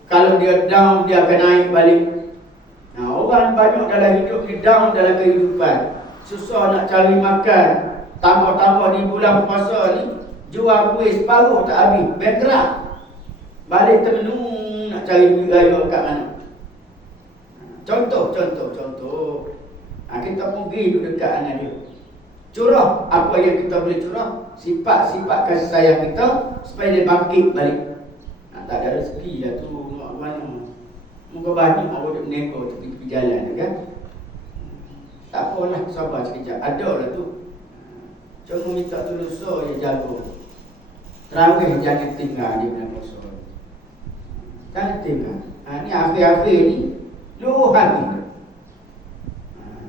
Kalau dia down, dia akan naik balik. Orang banyak dalam hidup ni down dalam kehidupan, susah nak cari makan, tambah-tambah di bulan puasa ni jual kuih separuh tak habis, bankrupt, balik termenung nak cari duit raya kat mana. Contoh. Kita pergi duduk dekat dengan dia, curah apa yang kita boleh curah, sifat-sifat kasih sayang kita, supaya dia bangkit balik. Tak ada rezeki lah tu, mana muka banyak orang duduk menego tepi-tepi jalan kan. Tak apalah, sabar sekejap, ada lah tu. Cuma minta tolong so dia jaga. Terawih jangan tinggal dia punya puasa. Jangan tinggal. Ni akhir-akhir ni luruh hati.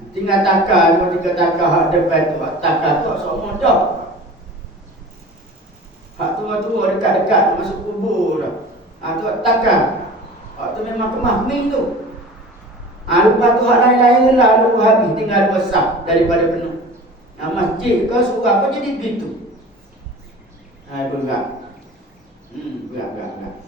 Tinggal takar, 2-3 takar hak depan tu, hak takar tu semua dah. Hak tua-tua dekat-dekat masuk kubur dah. Tu hak takar. Hak tu memang kemah ming tu. Lepas tu hak lain-lain lah luruh habis, tinggal 2 sah daripada penuh. Masjid ke surau ke jadi begitu. Berat. Berat.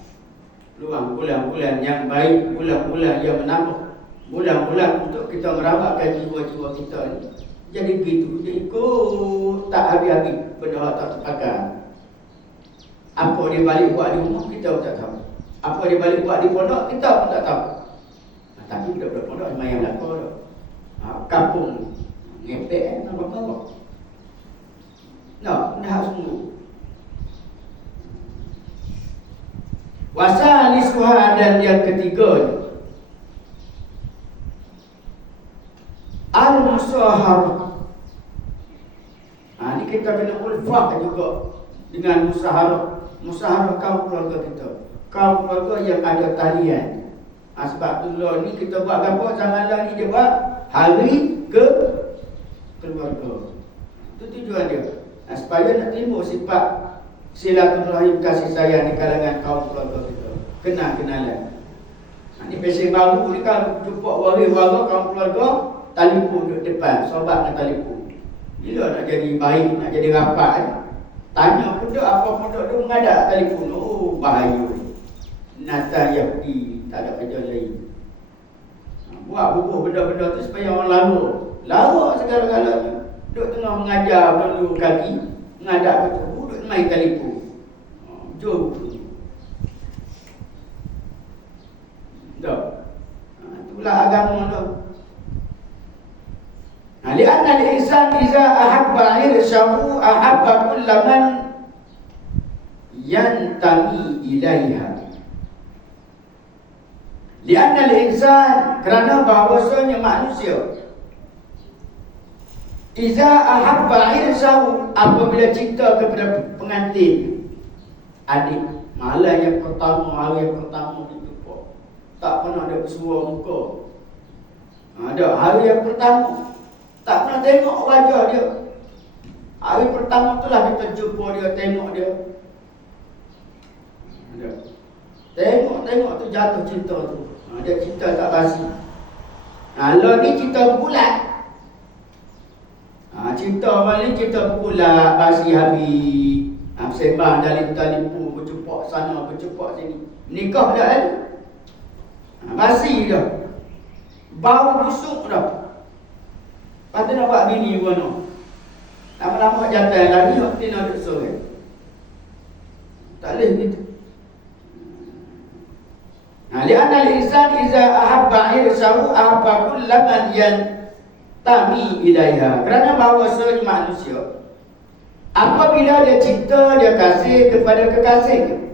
Peluang bulan-bulan yang baik, bulan-bulan yang menambah, bulan-bulan untuk kita merawatkan jiwa-jiwa kita ni. Jadi begitu, dia ikut tak habis-habis benda tak terpakai. Apa dia balik buat di rumah, kita pun tak tahu. Apa dia balik buat di pondok, kita pun tak tahu. Tapi budak-budak pondok semayang belakang dah. Kampung ngepek nampak-nampak. Dah sungguh. Wasalisuha, dan yang ketiga, al-musaharah. Ni kita kena ulfah juga dengan musaharah. Musaharah kaum keluarga kita, kaum keluarga yang ada talian. Sebab tu lah ni kita buat apa zaman lah ni, dia buat hari ke keluarga. Itu tujuan dia. Supaya nak timbul sifat silaturahim kasih sayang di kalangan kaum keluarga kita. Kenalan. Ini pesen baru ni kalau jumpa wari-wara kaum keluarga, telefon duduk depan, sobat dengan telefon. Bila nak jadi baik, nak jadi rapat ni. Tanya pun tak, apa pun tak, dia mengadak telefon. Oh, bahaya ni. Natal Yahudi, tak ada kerja lain. Buat bubuh benda-benda tu supaya orang lara segala-galanya. Duduk tengah mengajar dulu kaki, mengadak betul, duduk main telefon. Jom. Tak. Itulah agama tu. Lianna al-insan iza ahabba irsyahu ahabba kullaman yantami ilaiha. Lianna al-insan, kerana bahawasanya manusia iza ahabba irsyahu, apabila cinta kepada pengantin adik, malam yang pertama, hari yang pertama dijumpa, tak pernah ada bersuara muka. Ada hari yang pertama, tak pernah tengok wajah dia. Hari pertama itulah kita jumpa dia, tengok dia. Tengok tu jatuh cinta tu. Dia cinta tak basi. Kalau ni cinta berbulan. Cinta orang ni cinta berbulan, basi habis. Sembang dari telefon, berjumpa sana, berjumpa sini. Nikah dah kan? Basi dah. Bau busuk dah. Lepas tu nak buat bini pun no. Lama-lama jantan lagi, waktu nak duduk sore. Tak boleh begitu. Lianna al-insan iza ahabba irsahu ahabba kullaman yantami ilaiha. Kerana bahawasanya manusia, apabila dia cinta, dia kasih kepada kekasihnya,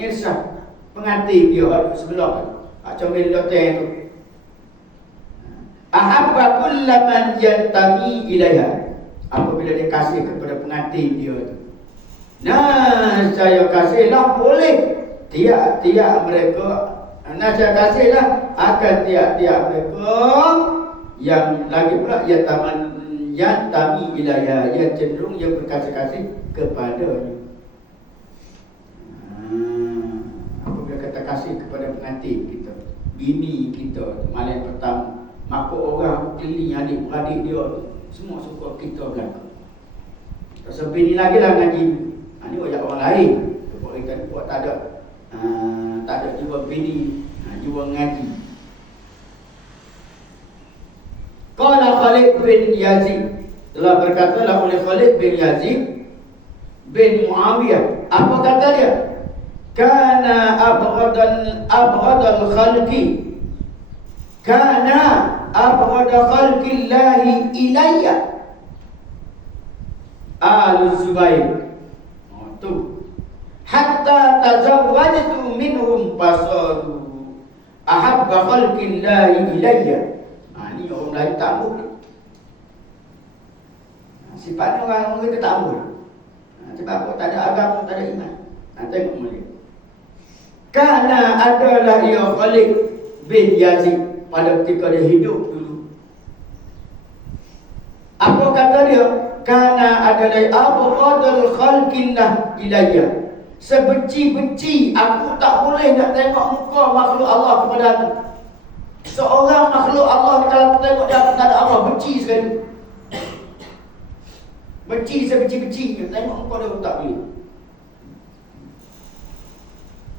irsah, pengantin dia sebelah comel loteng tu, ahabba kullaman yantami ilaiha. Apabila dia kasih kepada pengantin dia tu, nah, saya kasihlah boleh tiap-tiap mereka, nah saya kasihlah akan tiap-tiap mereka yang lagi pula yantami ilaiha, yang cenderung yang berkasih-kasih kepadanya. Apabila kita kasih kepada pengantin kita, bini kita, malam pertama, maka orang keliling adik-beradik dia semua suka kita belakang. Sampai ni lagi lah ngaji. Ni orang lain. Kita buat tak ada jiwa bini, jiwa ngaji. Qala Khalid bin Yazid, telah berkatalah oleh Khalid bin Yazid bin Muawiyah. Apa kata dia? Kana abghadal khalqi, kana abghada khalqillahi ilayya al-Zubair. Tu hatta tazawwajtu minhum fasadu ahabba khalqillahi ilayya. Ni orang lain tak boleh. Sifatnya orang kita tak boleh. Sebab apa? Tak ada agama, tak ada iman. Tengok boleh. Karena adalah ia Khalid bin Yazid pada ketika dia hidup dulu. Apa kata dia? Karena adalah abghadul khalqillah ilayya. Sebenci-benci aku tak boleh nak tengok muka makhluk Allah kepada aku. Seorang makhluk Allah kalau aku tengok dia tak ada Allah, benci sekali. Benci sebenci-bencinya, tengok muka dia aku tak boleh.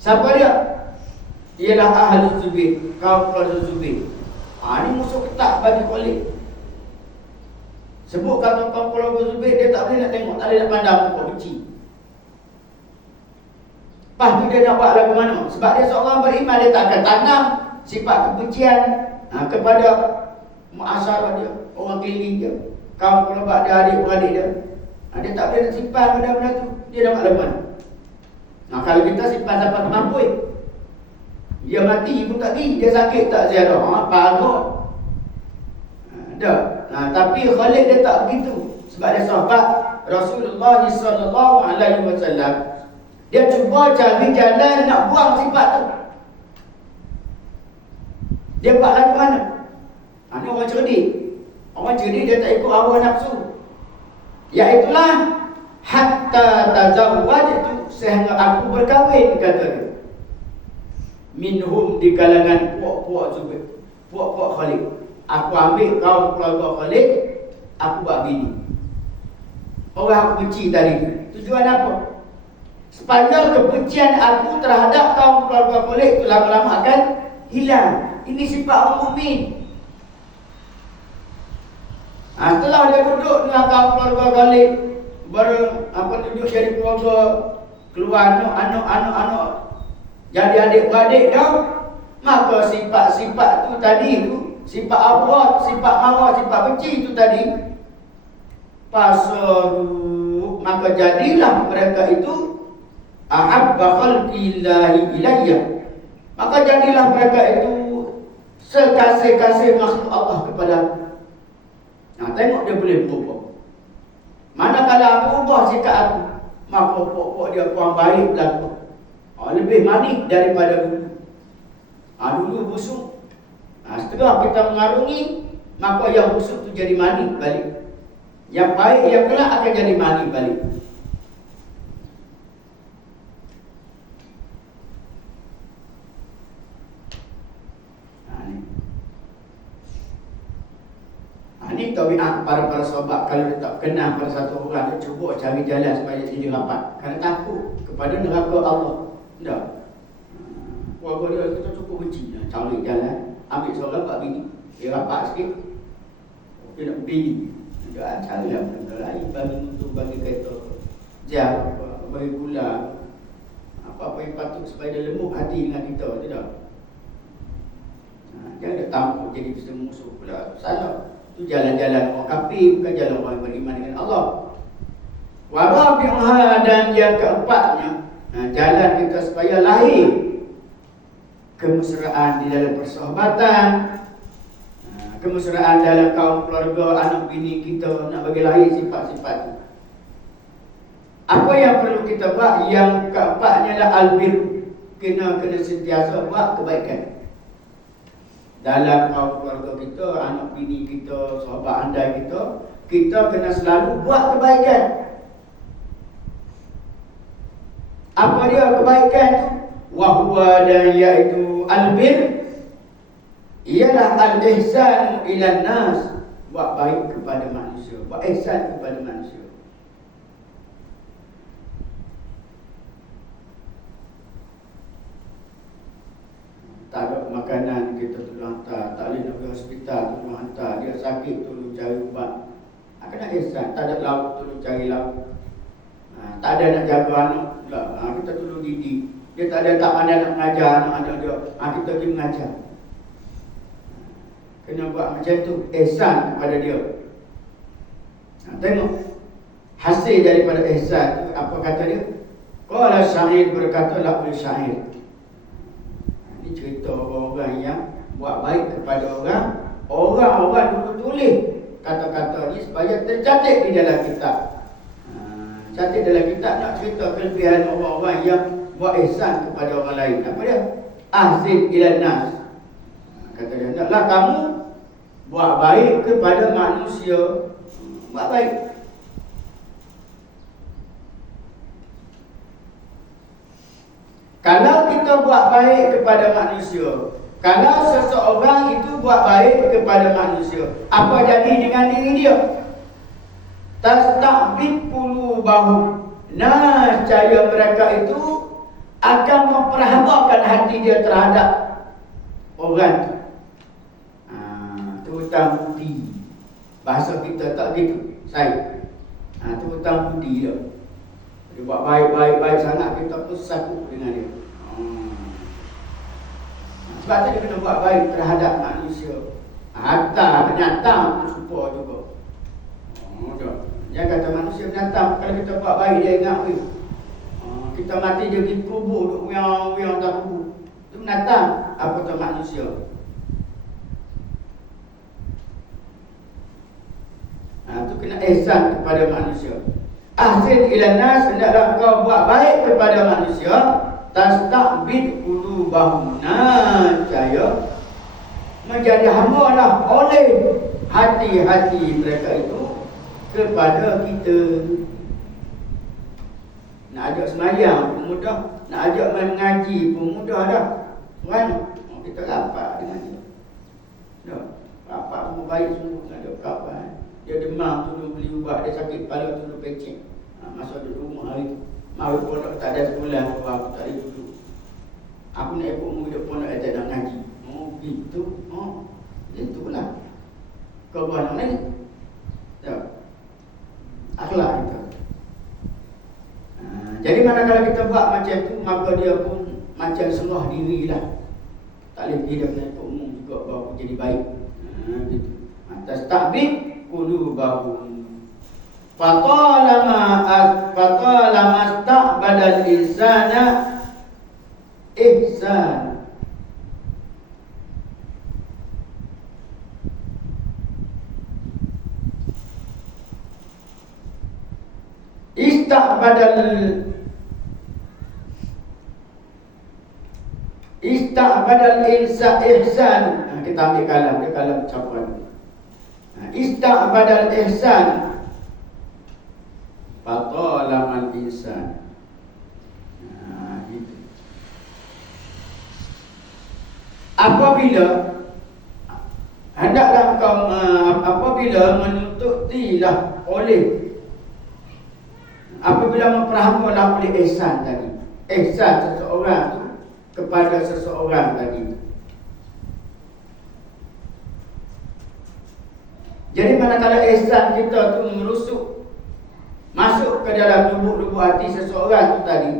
Siapa dia? Ialah Ahlul Zubair, kaum keluarga Zubair. Ini musuh ketat bagi Khalid. Sebut kata kaum keluarga Zubair, dia tak boleh nak tengok, tak boleh nak pandang muka, benci. Lepas tu dia nak buat lagu mana? Sebab dia seorang beriman, dia tak akan tanam sifat kebencian kepada muasyarah dia, orang keliling dia, kaum keluarga dia, adik-beradik dia. Dia tak boleh nak simpan benda-benda tu. Dia nak buat lagu mana? Kalau kita simpan sampai kemampuan, dia mati pun tak pergi, dia sakit tak ziarah, parah. Tapi Khalid dia tak begitu. Sebab dia sahabat Rasulullah sallallahu alaihi wasallam. Dia cuba cari jalan nak buang sifat tu. Dia buat lagu mana? Ini orang cerdik. Orang cerdik dia tak ikut hawa nafsu. Iaitulah hatta tazawwajtu, sehingga aku berkahwin, kata dia. Minhum, di kalangan puak-puak Zubair, puak-puak Khalid. Aku ambil kaum keluarga Khalid, aku buat bini. Orang aku benci tadi tu. Tujuan apa? Supaya kebencian aku terhadap kaum keluarga Khalid itu lama-lama akan hilang. Ini sifat orang mukmin. Setelah dia duduk dengan kaum keluarga Khalid, duduk jadi keluarga, keluar anak-anak jadi adik-beradik dia, maka sifat-sifat tu tadi tu, sifat abad, sifat marah, sifat benci tu tadi, pasaru, maka jadilah mereka itu ahabba khalqillahi ilayya, maka jadilah mereka itu sekasih-kasih makhluk Allah kepada aku. Nah, tengok dia boleh berubah. Manakala aku ubah sikap aku, maka pokok dia kurang baik berlaku. Lebih manis daripada dulu. Dulu busuk. Setelah kita mengarungi, maka yang busuk tu jadi manis balik. Yang baik, yang kelak akan jadi manis balik. Ini tabiat para sahabat. Kalau dia tak kenal pada satu orang, dia cuba cari jalan supaya dia rapat. Kerana takut kepada neraka Allah. Tak. Keluarga dia kita cukup benci. Cari jalan, ambil seorang buat bini. Dia rapat sikit, dia nak bini. Dia cari lah benda lain. Bagi untuk, bagi kereta jam, bagi gula, apa-apa yang patut supaya dia lembut hati dengan kita. Tidak. Jangan dia tampuk jadi musuh pula. Salah. Itu jalan-jalan orang kafir, bukan jalan orang yang beriman dengan Allah. Warabi'uha, dan yang keempatnya, jalan kita supaya lahir kemesraan di dalam persahabatan, kemesraan dalam kaum keluarga, anak bini kita, nak bagi lahir sifat-sifat itu. Apa yang perlu kita buat? Yang keempatnya adalah albir, kena sentiasa buat kebaikan dalam kaum keluarga kita, anak bini kita, sahabat andai kita. Kita kena selalu buat kebaikan. Apa dia kebaikan tu? Wahuwa, dan iaitu albir, ialah al-ihsan ilan nas, buat baik kepada manusia, buat ihsan kepada manusia. Tak ada makanan, kita tolong hantar. Tak boleh nak pergi hospital, tolong hantar. Dia sakit, tolong cari ubat. Kena ihsan. Tak ada lauk, tolong cari lauk. Tak ada nak jaga anak pula, kita tolong didik. Dia tak ada, tak pandai nak mengajar anak-anak dia, kita pergi mengajar. Kena buat macam tu, ihsan kepada dia. Tengok hasil daripada ihsan tu, apa kata dia? Qala syair, berkata oleh syair. Ini cerita orang-orang yang buat baik kepada orang. Orang-orang dulu tulis kata-kata ni supaya tercatat di dalam kitab. Catat dalam kitab, nak cerita kelebihan orang-orang yang buat ihsan kepada orang lain. Apa dia? Ahsin ilan nas. Kata dia, hendaklah kamu buat baik kepada manusia. Buat baik. Kalau kita buat baik kepada manusia, kalau seseorang itu buat baik kepada manusia, apa jadi dengan diri dia? Tastabid qulubahum, nescaya mereka itu akan memperhambakan hati dia terhadap orang tu. Tu hutang budi. Bahasa kita tak gitu, saya. Tu hutang budi dia. Dia buat baik-baik sangat, kita pun sakut dengan dia. Sebab tu dia kena buat baik terhadap manusia. Hatta binatang pun serupa juga. Jangan kata manusia binatang, kalau kita buat baik dia ingat, kita mati dia pergi kubur, duk uyang-uyang tak kubur. Itu binatang, apatah manusia. Itu kena ihsan kepada manusia. Ahsin ilan nas, hendaklah kau buat baik kepada manusia. Tastabid qulubahum, nescaya menjadi hamba oleh hati-hati mereka itu kepada kita. Nak ajak semayang pun mudah, nak ajak main mengaji pun mudah dah. Kan? Kita rapat dengan dia. Dah, rapat semua baik semua dengan dia kawan. Dia demam tolong beli ubat, dia sakit kepala tolong pecek. Masa duduk rumah hari tu. Mari pondok tak ada sekolah, aku tak ada duduk. Aku nak ikut mu hidup pondok tak nak ngaji. Oh, gitu. Oh, itulah. Kau buat nak ni? Ya. Akhlak kita. Jadi manakala kita buat macam tu, maka dia pun macam sengah dirilah. Tak boleh pergi dah kena ikut umum juga bahawa jadi baik. Gitu. Tastabid qulubahum. Fatalama sta'badal insana ihsan. Ista'badal insa ihsan. Kita ambil kalam, dia kalam capuan. Ista'badal ihsan. Fatalamal insan. Gitu. Apabila hendaklah kau apabila menuntuti-lah oleh apabila memperhamalah oleh ihsan tadi. Ihsan seseorang tu kepada seseorang tadi. Jadi manakala ihsan kita tu merusuk masuk ke dalam lubuk-lubuk hati seseorang tu tadi,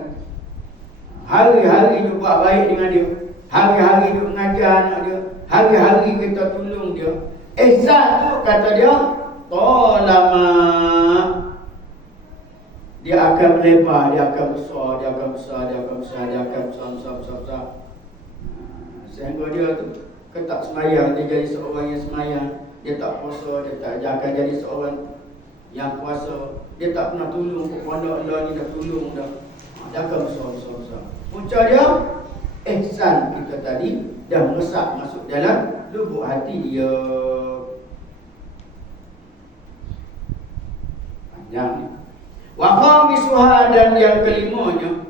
hari-hari dia buat baik dengan dia, hari-hari dia mengajar anak dia, hari-hari kita tolong dia, ihsan tu kata dia tolama dia akan melebar, dia akan besar, dia akan besar, dia akan besar, dia akan besar. Sehingga dia tu ketak semayang, dia jadi seorang yang semayang. Dia tak puasa, dia akan jadi seorang yang puasa. Dia tak pernah tolong ke pondok Allah ni, dah tolong dah. Dia akan besar. Punca dia ihsan kita tadi dah meresap masuk dalam lubuk hati dia. Panjang ni. Wa khamisuha, dan yang kelimanya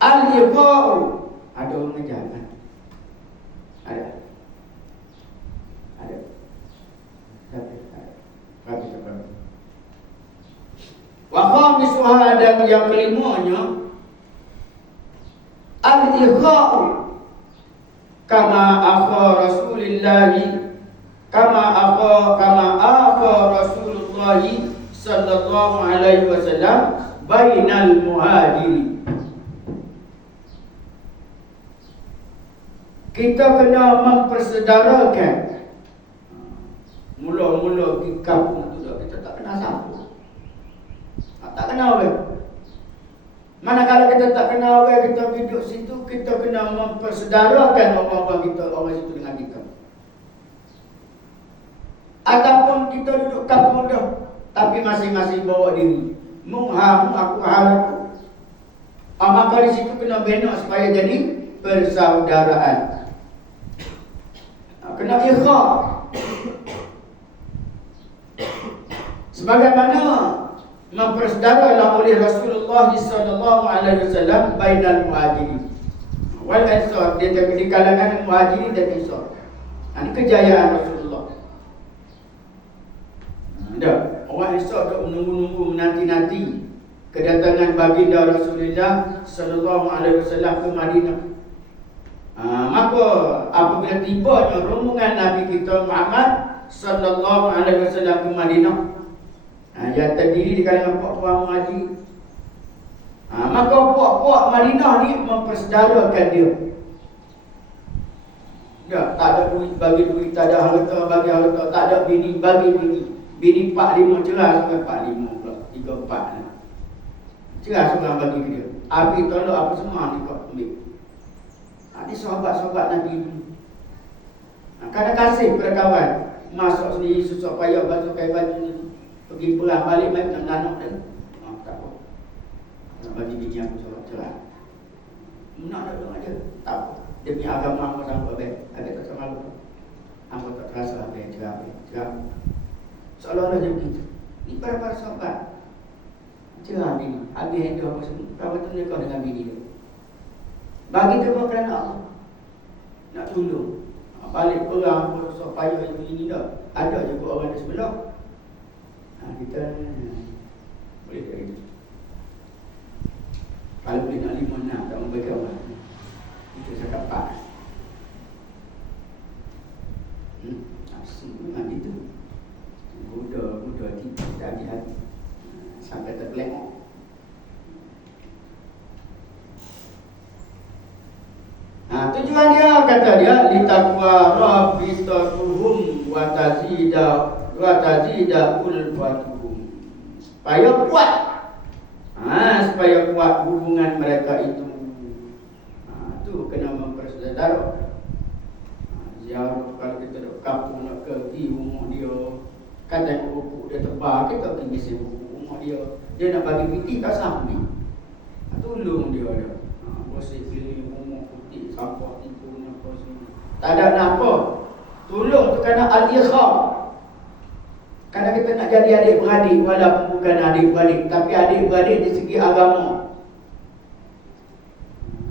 al-iqa'u. Ada orang mengajar kan? Ada. Wa khamisuha, dan yang kelimanya al-iqa'u kama akha Rasulullah sallallahu alaihi wasallam bainal muhajiri. Kita kena mempersedarakan. Mula-mula di kampung tu dah kita tak kenal siapa. Tak kenal orang. Manakala kita tak kenal orang, kita duduk situ, kita kena mempersedarakan orang-orang kita, orang situ dengan kita. Ataupun kita duduk kampung dah, tapi masing-masing bawa diri. Menghamu aku aku. Maka di situ kena bina supaya jadi persaudaraan. Kena ikhlas. Sebagaimana mempersedaralah oleh Rasulullah sallallahu alaihi wasallam bainal muhajirin wal ansar, dia di kalangan muhajirin dan ansar. Ini kejayaan Rasulullah. Dah, orang ansar dok menunggu-nunggu, menanti-nanti kedatangan baginda Rasulullah sallallahu alaihi wasallam ke Madinah. Maka apabila tibanya rombongan Nabi kita Muhammad sallallahu alaihi wasallam ke Madinah, yang terdiri di kalangan puak-puak muhajir, maka puak-puak Madinah ni mempersedarakan dia. Ya, tak ada duit bagi duit, tak ada harta bagi harta, tak ada bini bagi bini. Bini 4-5 cerah sampai 4-5 pula, 3-4 lah. Cerah seorang bagi ke dia. Api tolak apa semua ni kau ambil. Ini sahabat-sahabat Nabi dulu. Kadang kasih kepada kawan, masuk sendiri susah payah basuh kain baju ni, pergi perang balik baik nak nanak dia. Tak apa. Nak bagi bini aku solat cerah. Nak nak dengar dia. Tak apa. Dia punya agama aku sampai baik. Ada tak sama lu. Aku tak terasa apa yang cerah. Seolah-olah dia begitu. Ini para sahabat. Cerah bini. Habis handle apa semua. Kawan tu nikah dengan bini dia. Bagi dia bukan kerana Allah. Nak tolong. Balik perang pun so payah ini dah. Ada juga orang di sebelah. Kita boleh tak itu. Kalau boleh nak 5-6 tak membagi orang. Kita cakap 4. Asyik memang itu. Budak tipu tak hati. Sampai terkelengok. Tujuan dia, kata dia, litaqwa rabbitatuhum wa tazida ulfatuhum. Supaya kuat. Supaya kuat hubungan mereka itu. Tu kena mempersaudara. Ziarah kalau kita duduk kampung nak pergi rumah dia, kata buku dia tebal, kita pergi sibuk rumah dia. Dia nak bagi piti kat samping. Tolong dia ada. Bersih keliling rumah putih, sampah tipu apa semua. Tak ada apa. Tolong tu kerana al-ikham. Kerana kita nak jadi adik-beradik walaupun bukan adik-beradik, tapi adik-beradik di segi agama.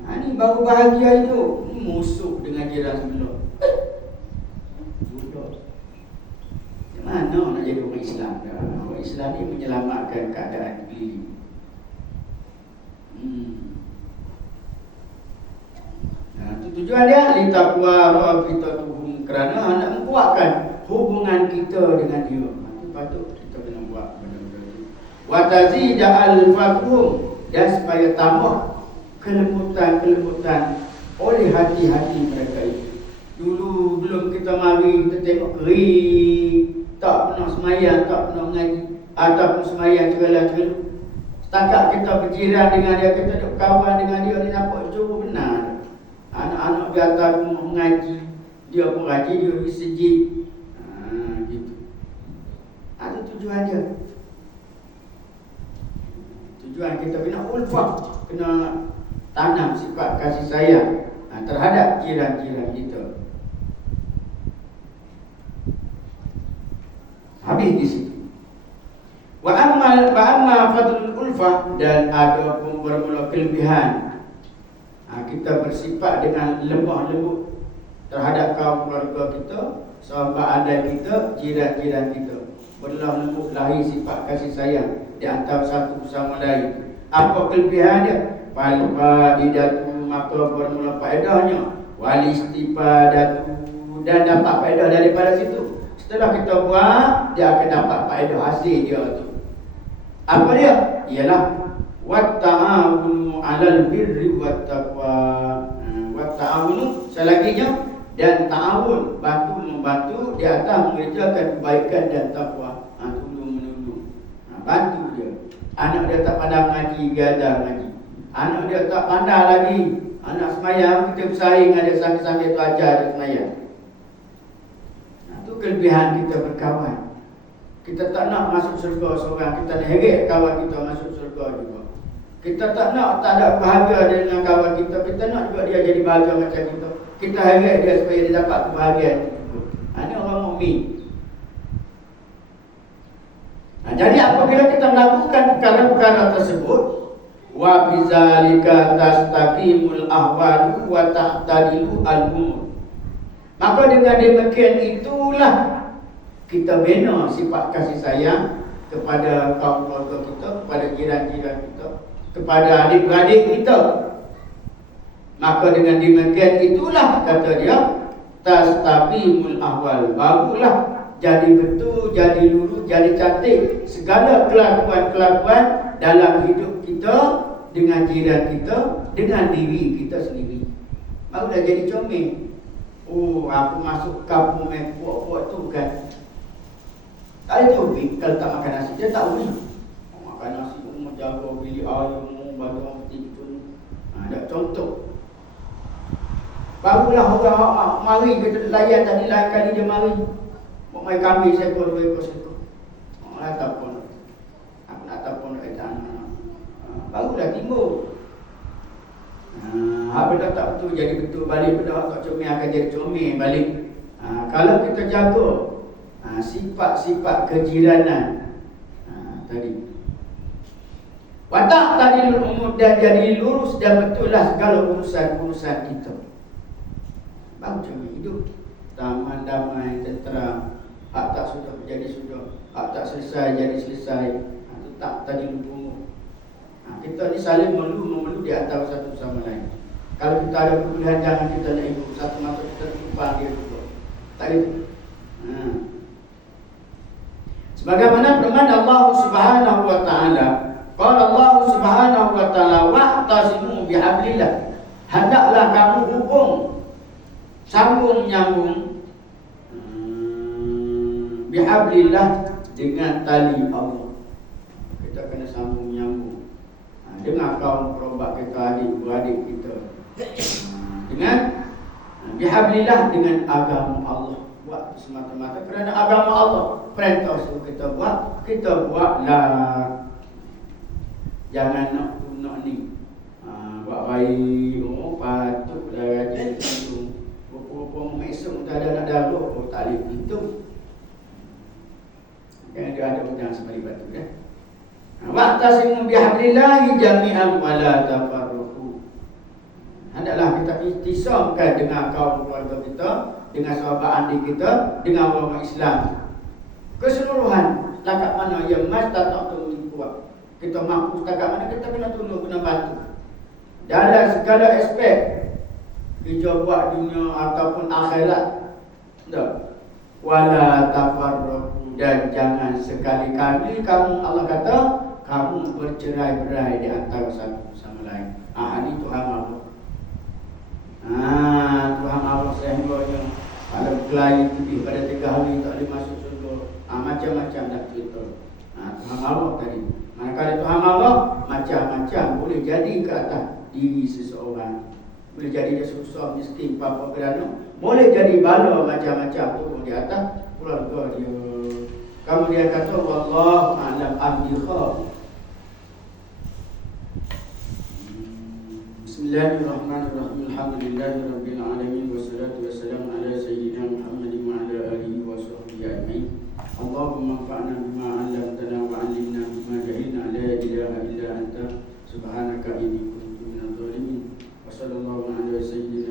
Ini baru bahagia itu. Musuh dengan jiran sebelah. Mana nak jadi orang Islam? Orang Islam ni menyelamatkan keadaan diri. Tujuan dia litaqwa rabbitatuhum, kerana nak menguatkan hubungan kita dengan dia. Itu patut kita kena buat benda-benda itu. Wa tazida al-fatuhum, dan supaya tambah kelembutan oleh hati-hati mereka itu. Dulu belum kita mari, kita tengok kering, tak pernah semayang, tak pernah mengaji, ataupun semayang segala-segala. Setakat kita berjiran dengan dia, kita duduk kawan dengan dia, dia nampak jauh benar. Anak-anak biasa rumah mengaji, dia pun rajin, dia pergi sejid. Gitu. Ada tujuan dia. Tujuan kita kena ulfah, kena tanam sifat kasih sayang terhadap jiran-jiran kita. Habis di situ. Wa amma fadlul ulfah, dan ada pun bermula kelebihan. Kita bersifat dengan lemah lembut terhadap kaum keluarga kita, sahabat adai kita, jiran-jiran kita. Berlemah lembut lahir sifat kasih sayang di antara satu sama lain. Apa kelebihan dia? Faidatu, maka bermula faedahnya. Walistifadatu, dan dapat faedah daripada situ. Setelah kita buat, dia akan dapat faedah hasil dia tu. Apa dia? Ialah wat ta'awunu 'alal birri wat taqwa. Wat ta'awunu selaginya, dan ta'awun, bantu membantu di atas mengerjakan kebaikan dan takwa. Tolong menolong. Bantu dia. Anak dia tak pandai mengaji, dia ada mengaji. Anak dia tak pandai lagi, anak semayang, kita bersaing dengan dia sambil-sambil tu ajar dia semayang. Itu kelebihan kita berkawan. Kita tak nak masuk syurga seorang, kita nak heret kawan kita masuk syurga juga. Kita tak nak, tak ada bahagia dengan kawan kita. Kita nak juga dia jadi bahagia macam kita. Kita heret dia supaya dia dapat kebahagiaan itu. Ini orang mukmin. Jadi apabila kita melakukan perkara-perkara tersebut, wa bizalika tastaqimul ahwalu wa tahtadilu al-umur, maka dengan demikian itulah kita bina sifat kasih sayang kepada kaum keluarga kita, kepada jiran-jiran kita, kepada adik-beradik kita. Maka dengan demikian itulah, kata dia, tastaqimul ahwal, barulah jadi betul, jadi lurus, jadi cantik segala kelakuan-kelakuan dalam hidup kita, dengan jiran kita, dengan diri kita sendiri. Barulah jadi comel. Oh, aku masuk kampung puak-puak tu kan, tak ada tu, kalau tak makan nasi, dia tak boleh. Makan nasi, jaga bilik air, bagi orang peti tu. Ada contoh. Barulah orang mari kita layan tadi, lain kali dia mari. Buat main kambing seekor, 2 ekor seekor. Orang tak pun. Aku nak tak pun nak kata anak. Barulah timbul. Apa dah tak betul, jadi betul balik. Pada tak comel akan jadi comel balik. Kalau kita jaga sifat-sifat kejiranan tadi, Wa taqtadil umur, dan jadi lurus dan betullah segala urusan-urusan kita. Baru cara hidup aman, damai, tenteram. Hak tak sudah jadi sudah, hak tak selesai jadi selesai. Itu taqtadil umur. Kita ni saling memeluk di antara satu sama lain. Kalau kita ada perbedaan, jangan kita nak ikut satu mata kita tumpang dia juga. Tak boleh. Sebagaimana firman Allah Subhanahu wa taala, qala Allah Subhanahu wa taala wa'tasimu bihablillah. Hendaklah kamu hubung, sambung nyambung bihablillah, dengan tali Allah. Kita kena sambung nyambung dengan kaum kerabat kita, adik-beradik kita, dengan bihablillah, dengan agama Allah. Buat semata-mata kerana agama Allah. Perintah suruh kita buatlah. Jangan nak ni. Buat baik, patutlah rajin itu. Rupa-rupa mesum tak ada nak darah, tak boleh hitung. Jangan dia ada udang semari batu ya. Wa'tasimu bihablillahi jami'an wa la tafarraqu. Hendaklah kita ikhtisamkan dengan kaum keluarga kita, dengan sahabat adik kita, dengan orang Islam keseluruhan. Setakat mana yang mastata'tum min quwwah, kita mampu setakat mana kita kena tolong, kena bantu dalam segala aspek, kerja buat dunia ataupun akhirat. Tak. Wala tafarraqu, dan jangan sekali-kali kamu, Allah kata, kamu bercerai-berai di antara satu sama lain. Ini Tuhan Allah. Tuhan Allah sehengganya kalau berkelahi lebih pada 3 hari tak boleh masuk surga. Macam-macam dah cerita. Tuhan Allah tadi. Manakala Tuhan Allah macam-macam boleh jadi ke atas diri seseorang. Boleh jadi dia susah, miskin, apa kerana. Boleh jadi bala macam-macam turun di atas keluarga dia. Kemudian kata wallahu a'lam am-bishawab. Bismillahirrahmanirrahim. Alhamdulillahirabbil alamin, wassalatu wassalamu ala sayyidina Muhammadin wa ala alihi wa sahbihi ajmain. Allahumma anfa'na bima 'allamtana wa 'allimna bima jahilna, la ilaha illa anta subhanaka inni kuntu minadh dhalimin. Wa sallallahu ala sayyidina